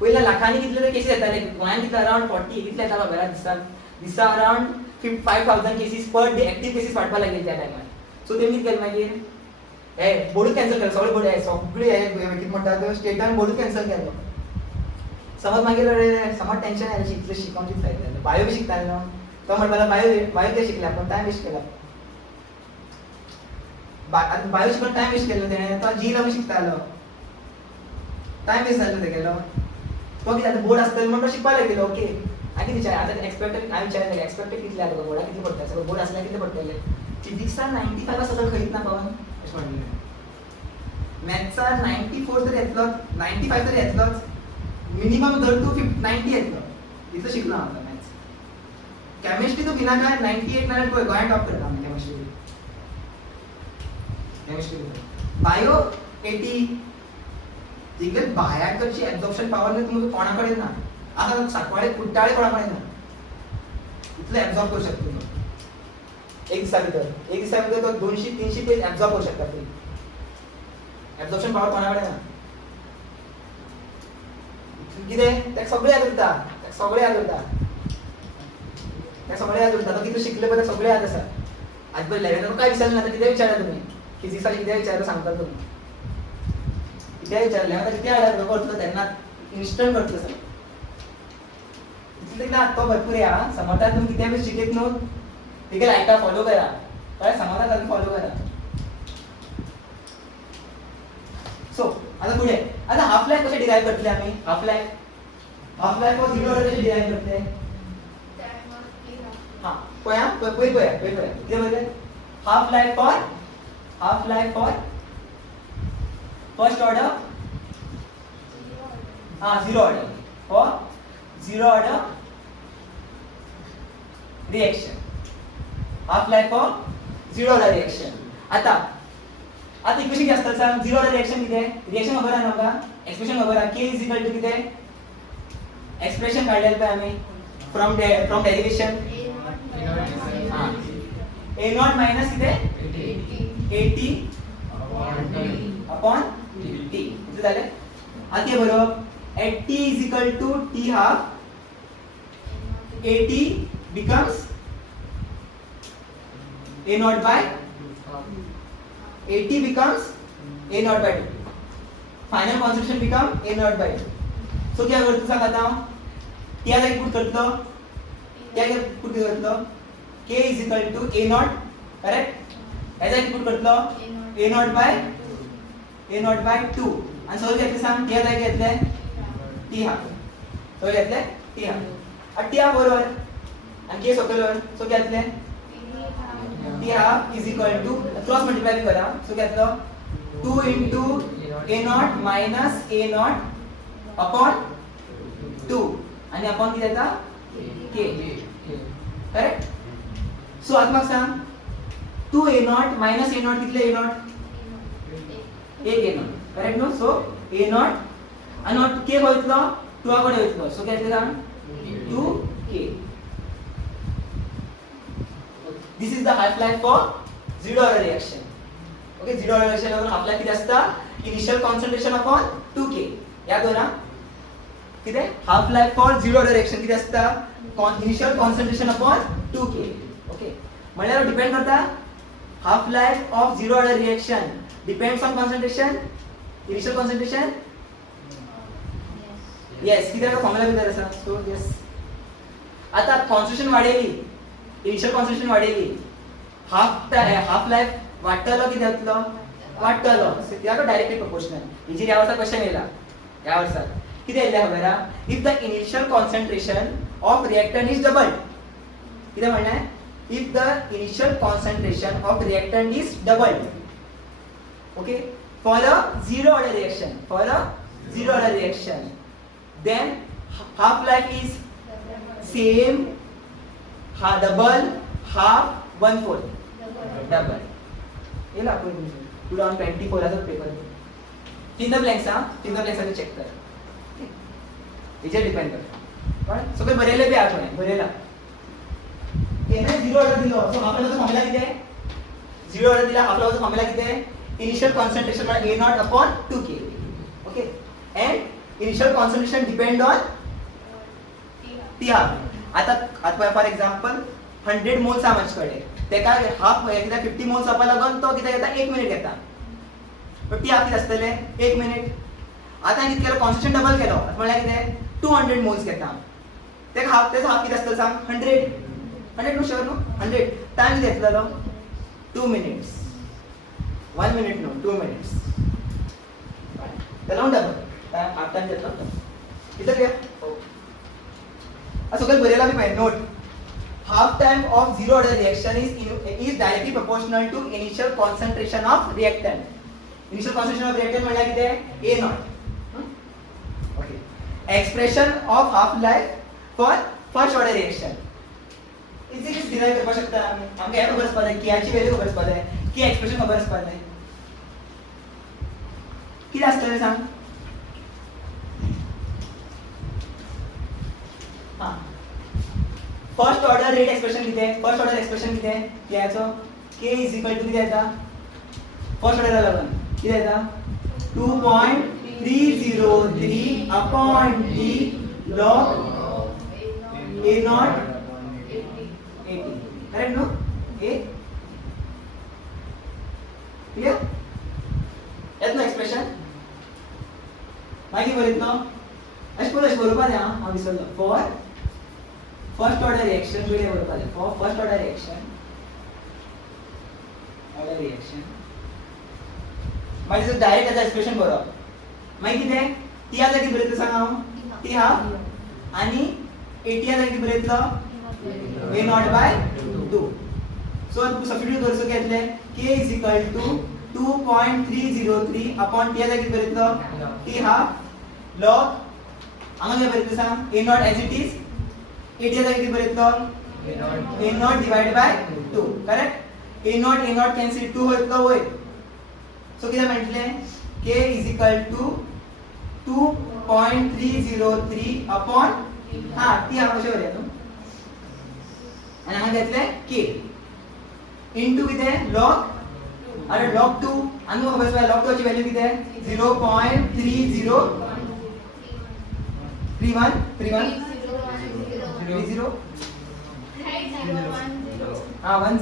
पहिल्या लाखांनी कितले तरी केसीस येताले गोंयांत कितले अराउंड 40 कितले येतालो खबर दिसा around 5000 cases per day active cases वाडपाक लागले त्या टायमार. सो तेमी कितें केलें मागीर हे बोर्डूच कॅन्सल केलो सगळे बोर्ड सगळे हे कितें म्हणटा स्टेटान बोर्डूच कॅन्सल केलो. समज मागीर समज टेन्शन आयलें इतलें शिकोवन कितें फायदो बायो बी शिकताले न्हू तो म्हणपाक बायो कितें शिकले पूण टायम वेस्ट केला बायो शिकून टायम वेस्ट केलो तेणें तो जी लावून शिकतालो टायम वेस्ट जालो तेगेलो. तो कितें आतां बोर्ड आसतलो म्हणून तो शिकपाक लागलो. ओके हांवें कितें विचार आतां एक्सपेक्टेड हांवें विचारलें एक्सपेक्टेड कितले आहा बोर्डा कितले पडटले सगळे बोर्ड आसल्यार कितले पडटले फिजिक्सान 95 सगळं खंयच ना पवन अशें म्हणलें मॅथ्सार 94 तरी येतलोच 95 तरी येतलोच मिनिमम धर तूं 90 येतलो इतलो शिकलो हांव आतां मॅथ्स. केमिस्ट्री तूं भिना काय 98 नाल्यार पळय गोंयांत टॉप करता आमी केमिस्ट्री बायो 80 तिगे भायर करची एब्जॉर्प्शन पावर नाही तुमचं कोणाकडे ना आता साकवाळे कुट्टाळे कोणाकडे ना इतलं एब्जॉर्ब करू शकतो तुम्ही एक दिसा भितर तो 200-300 पेज एब्जॉर्ब करू शकता तुम्ही एब्जॉर्प्शन पावर कोणाकडे ना कितें ते सगळे याद उरता तो कितें शिकले पळय सगळे याद आसा. आज पळय 11th काय विचारलं ना कितें विचारलं तुमी फिजिक्साक कितें विचारलं सांगता तुमी कितें विचारलें आता कितें हाडा करतलो तेन्ना इन्स्टंट करतलो सर तिला तो भरपूर आहे हा. समजता तुम्ही किती वेळ शिकेत नो ठीक आहे, ऐका फॉलो करा काय समजता तुम्ही फॉलो करा. सो आता पुढे आता हाफ लाईफ कसे डिराईव्ह करतले आम्ही half life of zero order कसे डिराईव्ह करते Time of T half. हा पोया किती बोलले half life for first order zero order for zero order reaction half life for zero order reaction. आता इक्वेशन किती असतात सांग झिरो ऑर्डर रिएक्शन किती आहे रिएक्शन खबर आहे नका एक्सप्रेशन खबर आहे k इज इक्वल टू किती आहे एक्सप्रेशन काढलेलं आहे आम्ही from derivation A naught minus a not minus किती 80 अपॉन t किती झाले आता हे बरोबर at t is equal to t half 80 becomes a naught by 80 becomes a naught by 2 final concentration become a naught by 2. so क्या करतो सांग आता क्या जागी पुट करतो क्या पुट करतो k is equal to a naught correct काय जागी पुट करतो a naught by 2 आणि सोल्व घेतले सांग क्या जागी घेतले t half सोल्व घेतले t half आणि t half बरोबर आणि k सोडवलं सो घेतले t half is equal to cross multiply करा सो घेतलं 2 into a naught minus a naught upon 2 आणि अपॉन किती येता k करेक्ट. सो आता मग सांग 2 a naught minus a naught कितले a naught एक a naught करेक्ट नो. सो a naught आणि नॉट k होइतलो 2 कडे होइतलो सो काय सांग 2k. This is the half life for zero order reaction. Okay, zero order reaction वर half life किती असता initial concentration upon 2k याद हो ना किती half life for zero order reaction किती असता initial concentration upon 2k. Okay, म्हणजे डिपेंड करता half life of zero order reaction depends on concentration initial concentration. Yes किती का फॉर्म्युला दिला असा सो यस आता कॉन्सन्ट्रेशन वाढेली इनिशियल कॉन्सन्ट्रेशन वाढेली हाफ लाईफ वाटतलो की जातलो वाटतलो त्याला डायरेक्टली प्रोपोर्शनल इंजिन या वर्षात क्वेश्चन येला या वर्षात किती येले खबर if the initial concentration of reactant is double किती म्हणणं आहे if the initial concentration of reactant is double okay for a zero order reaction then half life is same double half 1/4 double येला कोण 2024 चा पेपर फिल द ब्लँक्स साठी check कर याचे depend कर पण सगळे भरेले बी आपण भरेला एने झिरो ऑर्डर दिलो सो आपल्याला फॉर्म्युला किती आहे झिरो ऑर्डर दिला आपल्याला फॉर्म्युला किती आहे initial concentration a naught upon 2k okay and initial concentration depend on t half. आता फॉर एक्झाम्पल 100 मोल्स आमच्याकडे तेका हाफ एकदा 50 मोल्स वापरा लागून तो किती घेता 1 मिनिट घेता पण टी हाफ किती असतले 1 मिनिट. आता किती केलं कॉन्सन्ट्रेशन डबल केलं म्हणजे किती 200 मोल्स घेता तेका हाफ त्याचा हाफ किती असतं सांग 100 नो शुअर नो 100 टाइम घेतलेलो 2 मिनिट्स 1 मिनिट नो 2 मिनिट्स त्याला डबल हाफ टाइम घेतला इथं घ्या असं काही बरेला मी पाहिजे note half time of zero order reaction is directly proportional to initial concentration of reactant. Initial concentration of reactant म्हणजे किती आहे a naught. Okay. Expression of half life for first order reaction. इथे डिराइव करू शकता आम्ही आमका हे खबर असपास की याची व्हॅल्यू खबर असपास की एक्सप्रेशन खबर असपास किती असतं रे सांग हां फर्स्ट ऑर्डर रेट एक्सप्रेशन किती आहे फर्स्ट ऑर्डर एक्सप्रेशन किती आहे याचं k इज इक्वल टू किती येता फर्स्ट ऑर्डरला लागून किती येता 2.303 upon t log a naught 80 correct नो a क्लियर यात ना एक्सप्रेशन माहिती बघितलं अशी बरोबर आहे हा विसरलो फॉर फर्स्ट ऑर्डर रिएक्शन पयलीं बरोवपाक जाय फॉर फर्स्ट ऑर्डर रिएक्शन मागीर डायरेक्ट त्याचं एक्सप्रेशन बरोवप मागीर कितें टी ह्या जागी बरयतलो सांग हांव टी हाफ आनी ए टी ह्या जागी बरयतलो A naught by 2 so substitute करसो घेतले k is equal to 2.303 upon T ह्या जागी बरयतलो टी हाफ लॉग हांगा कितें बरयतलो सांग A naught as it is A T ह्या जागी बरयतलो A naught divide by 2 correct A naught cancel 2 वयतलो वयर सो कितें मेळटलें k is equal to 2.303 upon हाँ टी हाफ कशें बरया तूं आनी हांगा घेतलें k इनटू कितें लॉग अरे लॉग 2 आनी तुका खबर आसा लॉग 2 ची वॅल्यू कितें 0.3031 हाँ 10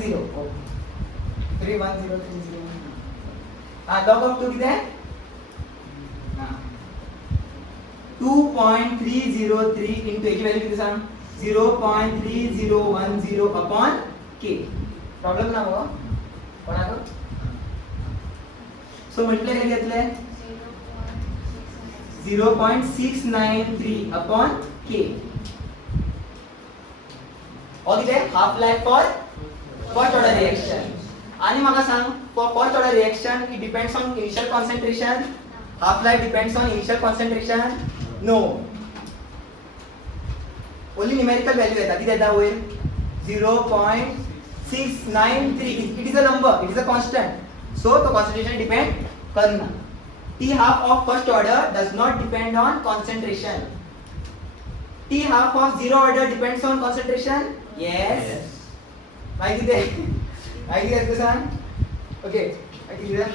31030 हाँ log of 2 कितें 2.303 into याची व्हॅल्यू किती सांग 0.3010 अपॉन k प्रॉब्लेम ना हो कोणाक सो म्हटले काय घेतले 0.693 अपॉन k और कितें half life for first order reaction आणि म्हाका सांग for first order reaction it depends on initial concentration half life depends on initial concentration no only numerical value येता किती येता वयर 0.693 it is a number it is a constant so the concentration depend करना t half of first order does not depend on concentration t half of zero order depends on concentration yes माहिती दे माहिती आहे सांग okay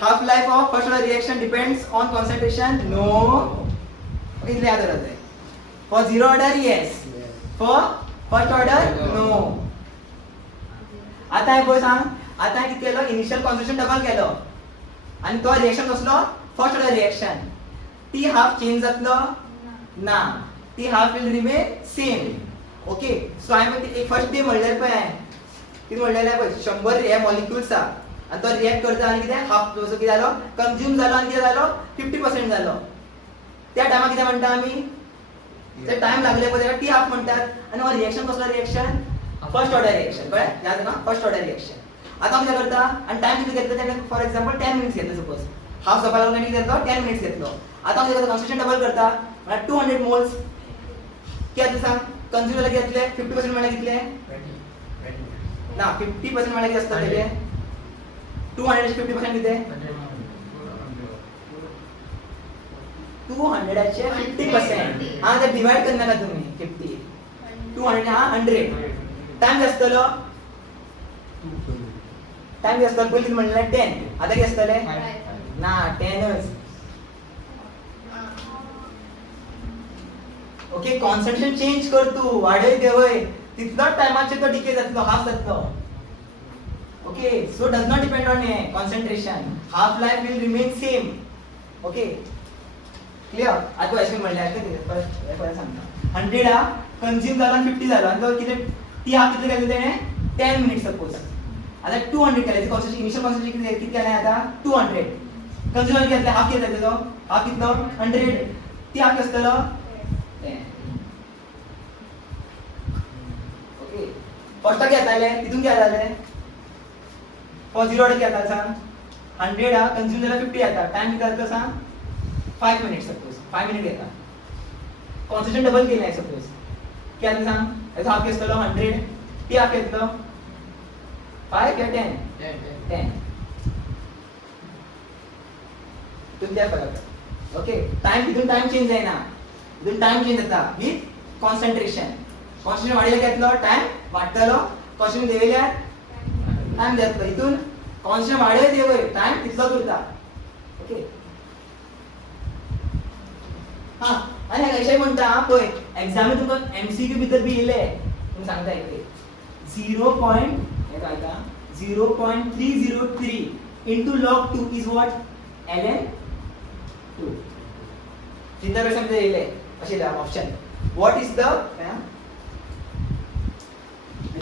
half life of first order reaction depends on concentration no okay इतले याद राहते for zero order yes for first order no आता हे पळय सांग आता किती केलो इनिशियल कॉन्संट्रेशन डबल केलो आणि तो रिएक्शन कसलो first order reaction T half change जातलो ना T half will remain same okay so I एक फर्स्ट डे म्हणलें पळय किती म्हणलें पळय 100 हे मॉलिक्युल्स आसा आणि तो रिएक्ट करता आणि कितें हाफ सो कितें जालो कंज्यूम जालो आणि कितें जालो 50% जालो त्या टायमार कितें म्हणटा आमी ते टाइम लागले पळय तेका टी हाफ म्हणतात आणि हो रिएक्शन कसलो रिएक्शन फर्स्ट ऑर्डर रिएक्शन कळ्ळें याद ना फर्स्ट ऑर्डर रिएक्शन आता कितें करता आणि टाइम किती घेतलो तेका फॉर एक्झाम्पल 10 मिनिट्स घेतलो सपोज हाफ जावपाक लागलो किती घेतलो 10 मिनिट्स घेतलो आता कितें करता कॉन्संट्रेशन डबल करता म्हळ्यार 200 मोल्स किती सांग कंज्यूम जाले घेतले 50% म्हळ्यार कितले ना 50% म्हळ्यार किती आसता तेजे 200 चे 50% किती 200 चे 50% हां ते डिवाइड करना का तुम्ही 50 200 हां 100 टाइम जास्तलो टाइम जास्तलो पयलीं म्हणलें 10 आता किती आसतले ना 10च ओके कॉन्संट्रेशन चेंज कर तू वाडय देवय तितलोच टायमाचेर तो डिके जातलो हाफ जातलो okay so does not depend on concentration half life will remain same okay clear आता अशें म्हणलें आतां फर्स्ट सांगता 100 हा कंज्यूम जालो 50 जालो आनी तो कितें ती हाफ कितले केलें तेणें 10 मिनिट्स सपोज आतां 200 केलें कॉन्संट्रेशन इनिशियल कॉन्संट्रेशन किती केलें आतां 200 कंज्यूम घेतले हाफ कितले तेजो हाफ कितलो 100 ती हाफ आसतलो 10 ओके फर्स्ट घेताले तितून कितें जाताले फॉर झिरो ऑर्डर किती सांग 100 हा कंज्यूम झाला 50 आता टाइम किती जातो सांग 5 मिनिट्स सपोज 5 मिनिट घेता कॉन्संट्रेशन डबल केलं आहे सपोज किती सांग याचा हाफ घेतलो 100 टी हाफ घेतलो 5 या 10 तुमच्या फरक ओके टाइम तिथून टाइम चेंज जायना तिथून टाइम चेंज जाता विथ कॉन्संट्रेशन वाढीला घेतलो टाइम वाडटलो कॉन्संट्रेशन देविल्यार टाइम जातलो इथून कॉन्स्टंट वाढय देवय टाइम तितलोच उरता ओके हां आणि हे कशें म्हणटा पळय एग्जामी तुका एमसीक्यू भितर बी येयले तुमी सांगता इतले 0.303 into log 2 is what ln 2 चिंता पेक्षा भितर येयले अशें option what is the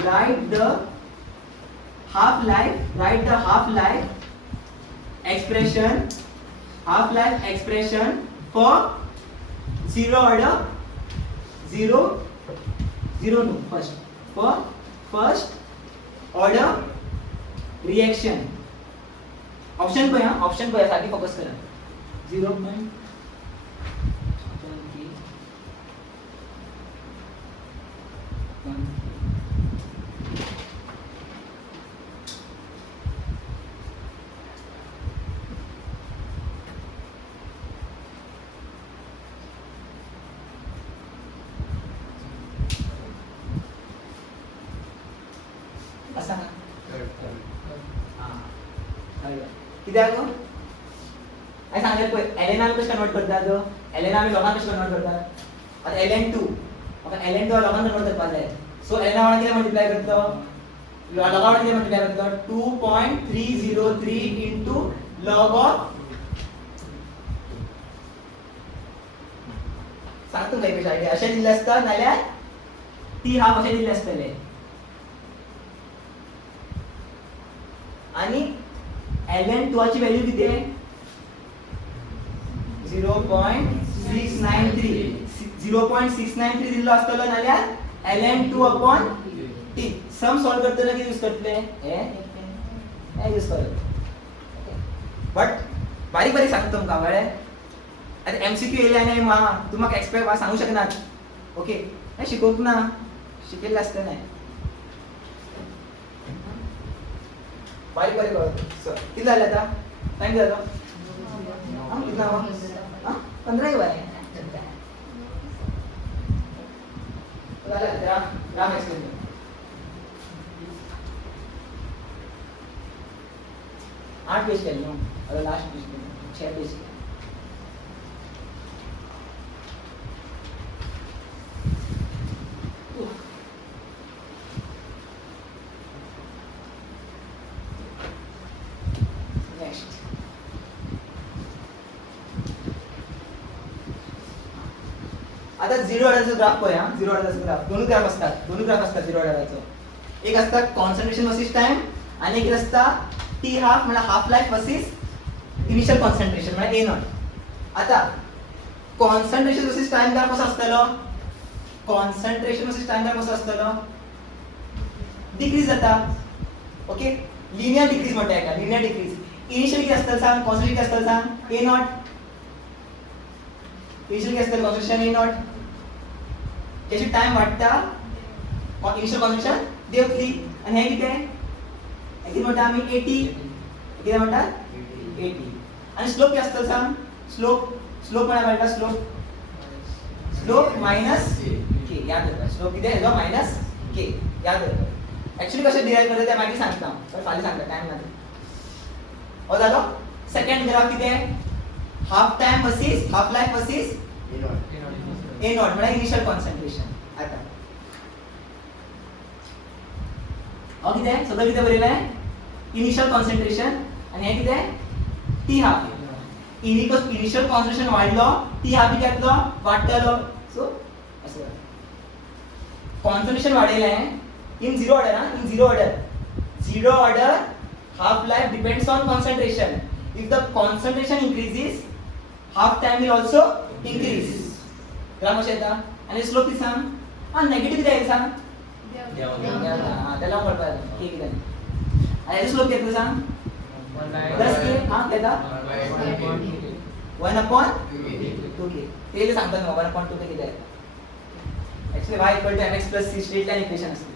write the half life expression for zero order first order reaction. Option पया सारखी फोकस करा. 0.1 असा ना. किती आहे तो? काय सांगेल पळय एलएन आम्ही कशें कन्वर्ट करतात? एलएन आम्ही लोकांक कशें कन्वर्ट करतात? आता ln2 आपण ln2 लोकांक कन्वर्ट करपाक जाय. सो ln वांगडा कितें मल्टिप्लाय करता? लोकां वांगडा कितें मल्टिप्लाय करता? 2.303 into log of सांगतो काय कशें आयडिया अशें दिल्लें आसता नाल्यार टी हाफ अशें दिल्लें आसतलें. आणि ln2 ची व्हॅल्यू किती आहे? 0.693 दिल्लो आसतलो नाल्यार ln2/t. सम सॉल्व करतना किती यूज करतले? हे यूज करतले. बट बारीक सांगतो तुमकां कळ्ळें? आता एमसीक्यू येयले आनी तूं म्हाका एक्सपेक्ट सांगू शकनात. ओके हे शिकोवंक ना, शिकयल्लें आसतना बारीक किती झाले आता? टाइम झाला कितना? 15 हुआ है. ग्राफ एक्सप्लेन 8 पेज कर लो और लास्ट पेज 6 पेज. आता झिरो ऑर्डरचा ग्राफ पळया. झिरो ऑर्डरचा ग्राफ दोन ग्राफ असतात झिरो ऑर्डरचो. एक असता कॉन्सन्ट्रेशन वर्सेस टाइम आणि एक असता टी हाफ म्हणजे half life versus initial concentration म्हणजे ए नॉट. आता कॉन्सन्ट्रेशन वर्सेस टाइम ग्राफ कसो आसतलो? कॉन्सन्ट्रेशन वर्सेस टाइम ग्राफ कसो आसतलो? डिक्रीज जाता. ओके लिनियर डिक्रीज म्हणटा एका. लिनियर डिक्रीज इनिशियल किती आसतलो सांग? कॉन्सन्ट्रेशन किती आसतलो सांग? A not. इनिशियल किती आसतलो? Concentration A not. जशी टाइम वाढता इनिशियल कॉन्सन्ट्रेशन देवतली. आणि हे किती आहे? किती म्हणता आम्ही 80. किती म्हणतात? 80. आणि स्लोप किती असतो सांग? स्लोप म्हणजे म्हणता स्लोप मायनस के. याद रखा स्लोप किती आहे? Minus K. याद रखा. ऍक्च्युअली कसे डिराइव करतात ते माहिती सांगता पण फाली सांगता टाइम नाही. हो झालो. सेकंड ग्राफ किती आहे? Half time versus half life versus A not म्हणजे इनिशियल कॉन्सन्ट्रेशन. आता किती आहे? सगळं किती बरेलं आहे? Initial concentration. आणि हे किती आहे? T half. इनिशियल कॉन्सन्ट्रेशन वाढलो टी हाफ किती येतलो? वाढतलो. सो असं कॉन्सन्ट्रेशन वाढेल आहे in zero order. Zero order half life depends on concentration. If the concentration increases half time will also increase. Graph अशें येता. आणि स्लोप किती सांग? नेगेटिव्ह किती आहे सांग? त्याला कळपाक जाय के किती आहे. आणि याचा स्लोप किती सांग? प्लस के. येता 1/2k. ते सांगतात ना 1/2k किती आहे. Actually y = mx + c straight line equation असते.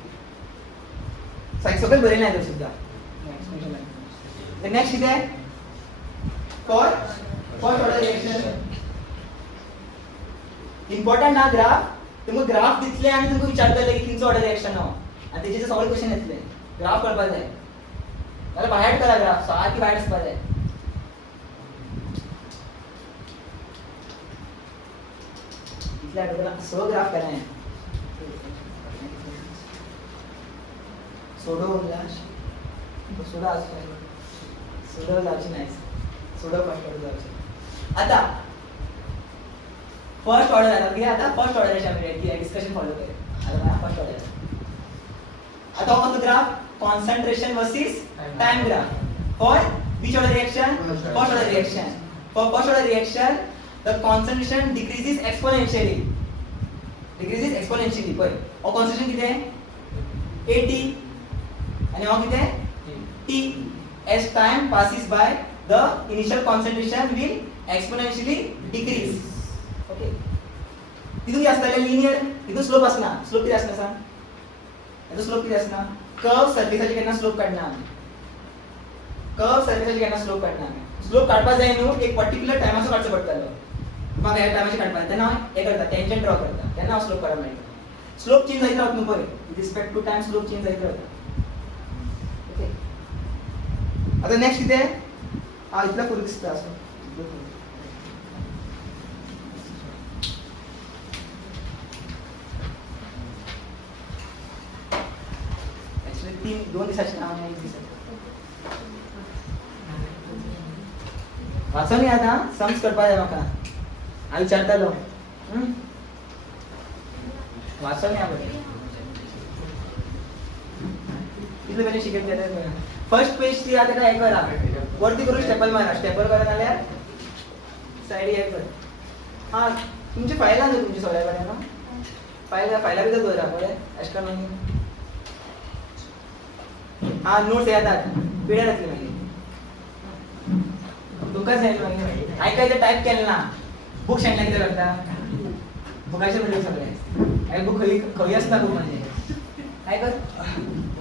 सगळं बरें नाही तर सुद्धा. नेक्स्ट किती आहे? First order reaction. इम्पॉर्टंट ना ग्राफ. तुमकां ग्राफ दिसले आणि तुमकां विचारतले की खंयचो ऑर्डर रिएक्शन हो आणि तेचे सगळे क्वेश्चन येतले. ग्राफ कळपाक जाय नाल्यार बाहेर करा ग्राफ सारकी बाहेर आसपाक जाय. इतल्या आठवड्याला सगळं ग्राफ केलाय. सोडा जावची नाही. सोडा फर्स्ट ऑर्डर जावची. आता फर्स्ट ऑर्डर आता फर्स्ट ऑर्डरच्या डिस्कशन फॉलो करेल. आता फर्स्ट ऑर्डर आता हो कसलो graph concentration versus time graph for which order reaction First order. first order reaction for first order reaction the concentration decreases exponentially पय हो कॉन्सन्ट्रेशन किती आहे AT आणि हो किती आहे T as time passes by the initial concentration will exponentially decrease okay तिथून किती असणार लिनियर तिथून स्लोप असणार स्लोप किती असणार सांग याचा स्लोप किती असणार कर्व सरफेसची केन्ना स्लोप काढणार कर्व सरफेसची केन्ना स्लोप काढणार स्लोप काढपा जाय न्हू एक पर्टिक्युलर टायमाचो काडचो पडटलो मग ह्या टायमाचे काडपा तेन्ना हे करता टेंजंट ड्रॉ करता तेन्ना स्लोप काडप मेळटा स्लोप चेंज जायत रावता न्हू पळय with respect to time slope change जायत रावता ओके आता नेक्स्ट कितें हा इतला फुल दिसता असो एक्चुअली दोन दिसाची नाव नाही एक दिसाची वाचो न्ही आतां सम्स करपा जाय म्हाका हांव विचारतालो वाचो न्ही आपण कितले बरें शिकत गेले फर्स्ट पेज ती आता काय करा वरती करून स्टेपल मारा स्टेपल करा नाल्यार सायडी हे कर हा तुमची फायल आहा तुमची सगळ्या कडेन ना फायला भितर दवरा पळय एक्स्ट्रा मागीर हा नोट्स येतात पिड्यार जातली मागीर तुमकां जाय मागीर आयकायचं टायप केलें ना बुक शेणला कितें करता बुकाचेर म्हणजे सगळें बुक खंय आसता खूब म्हणजे आयकत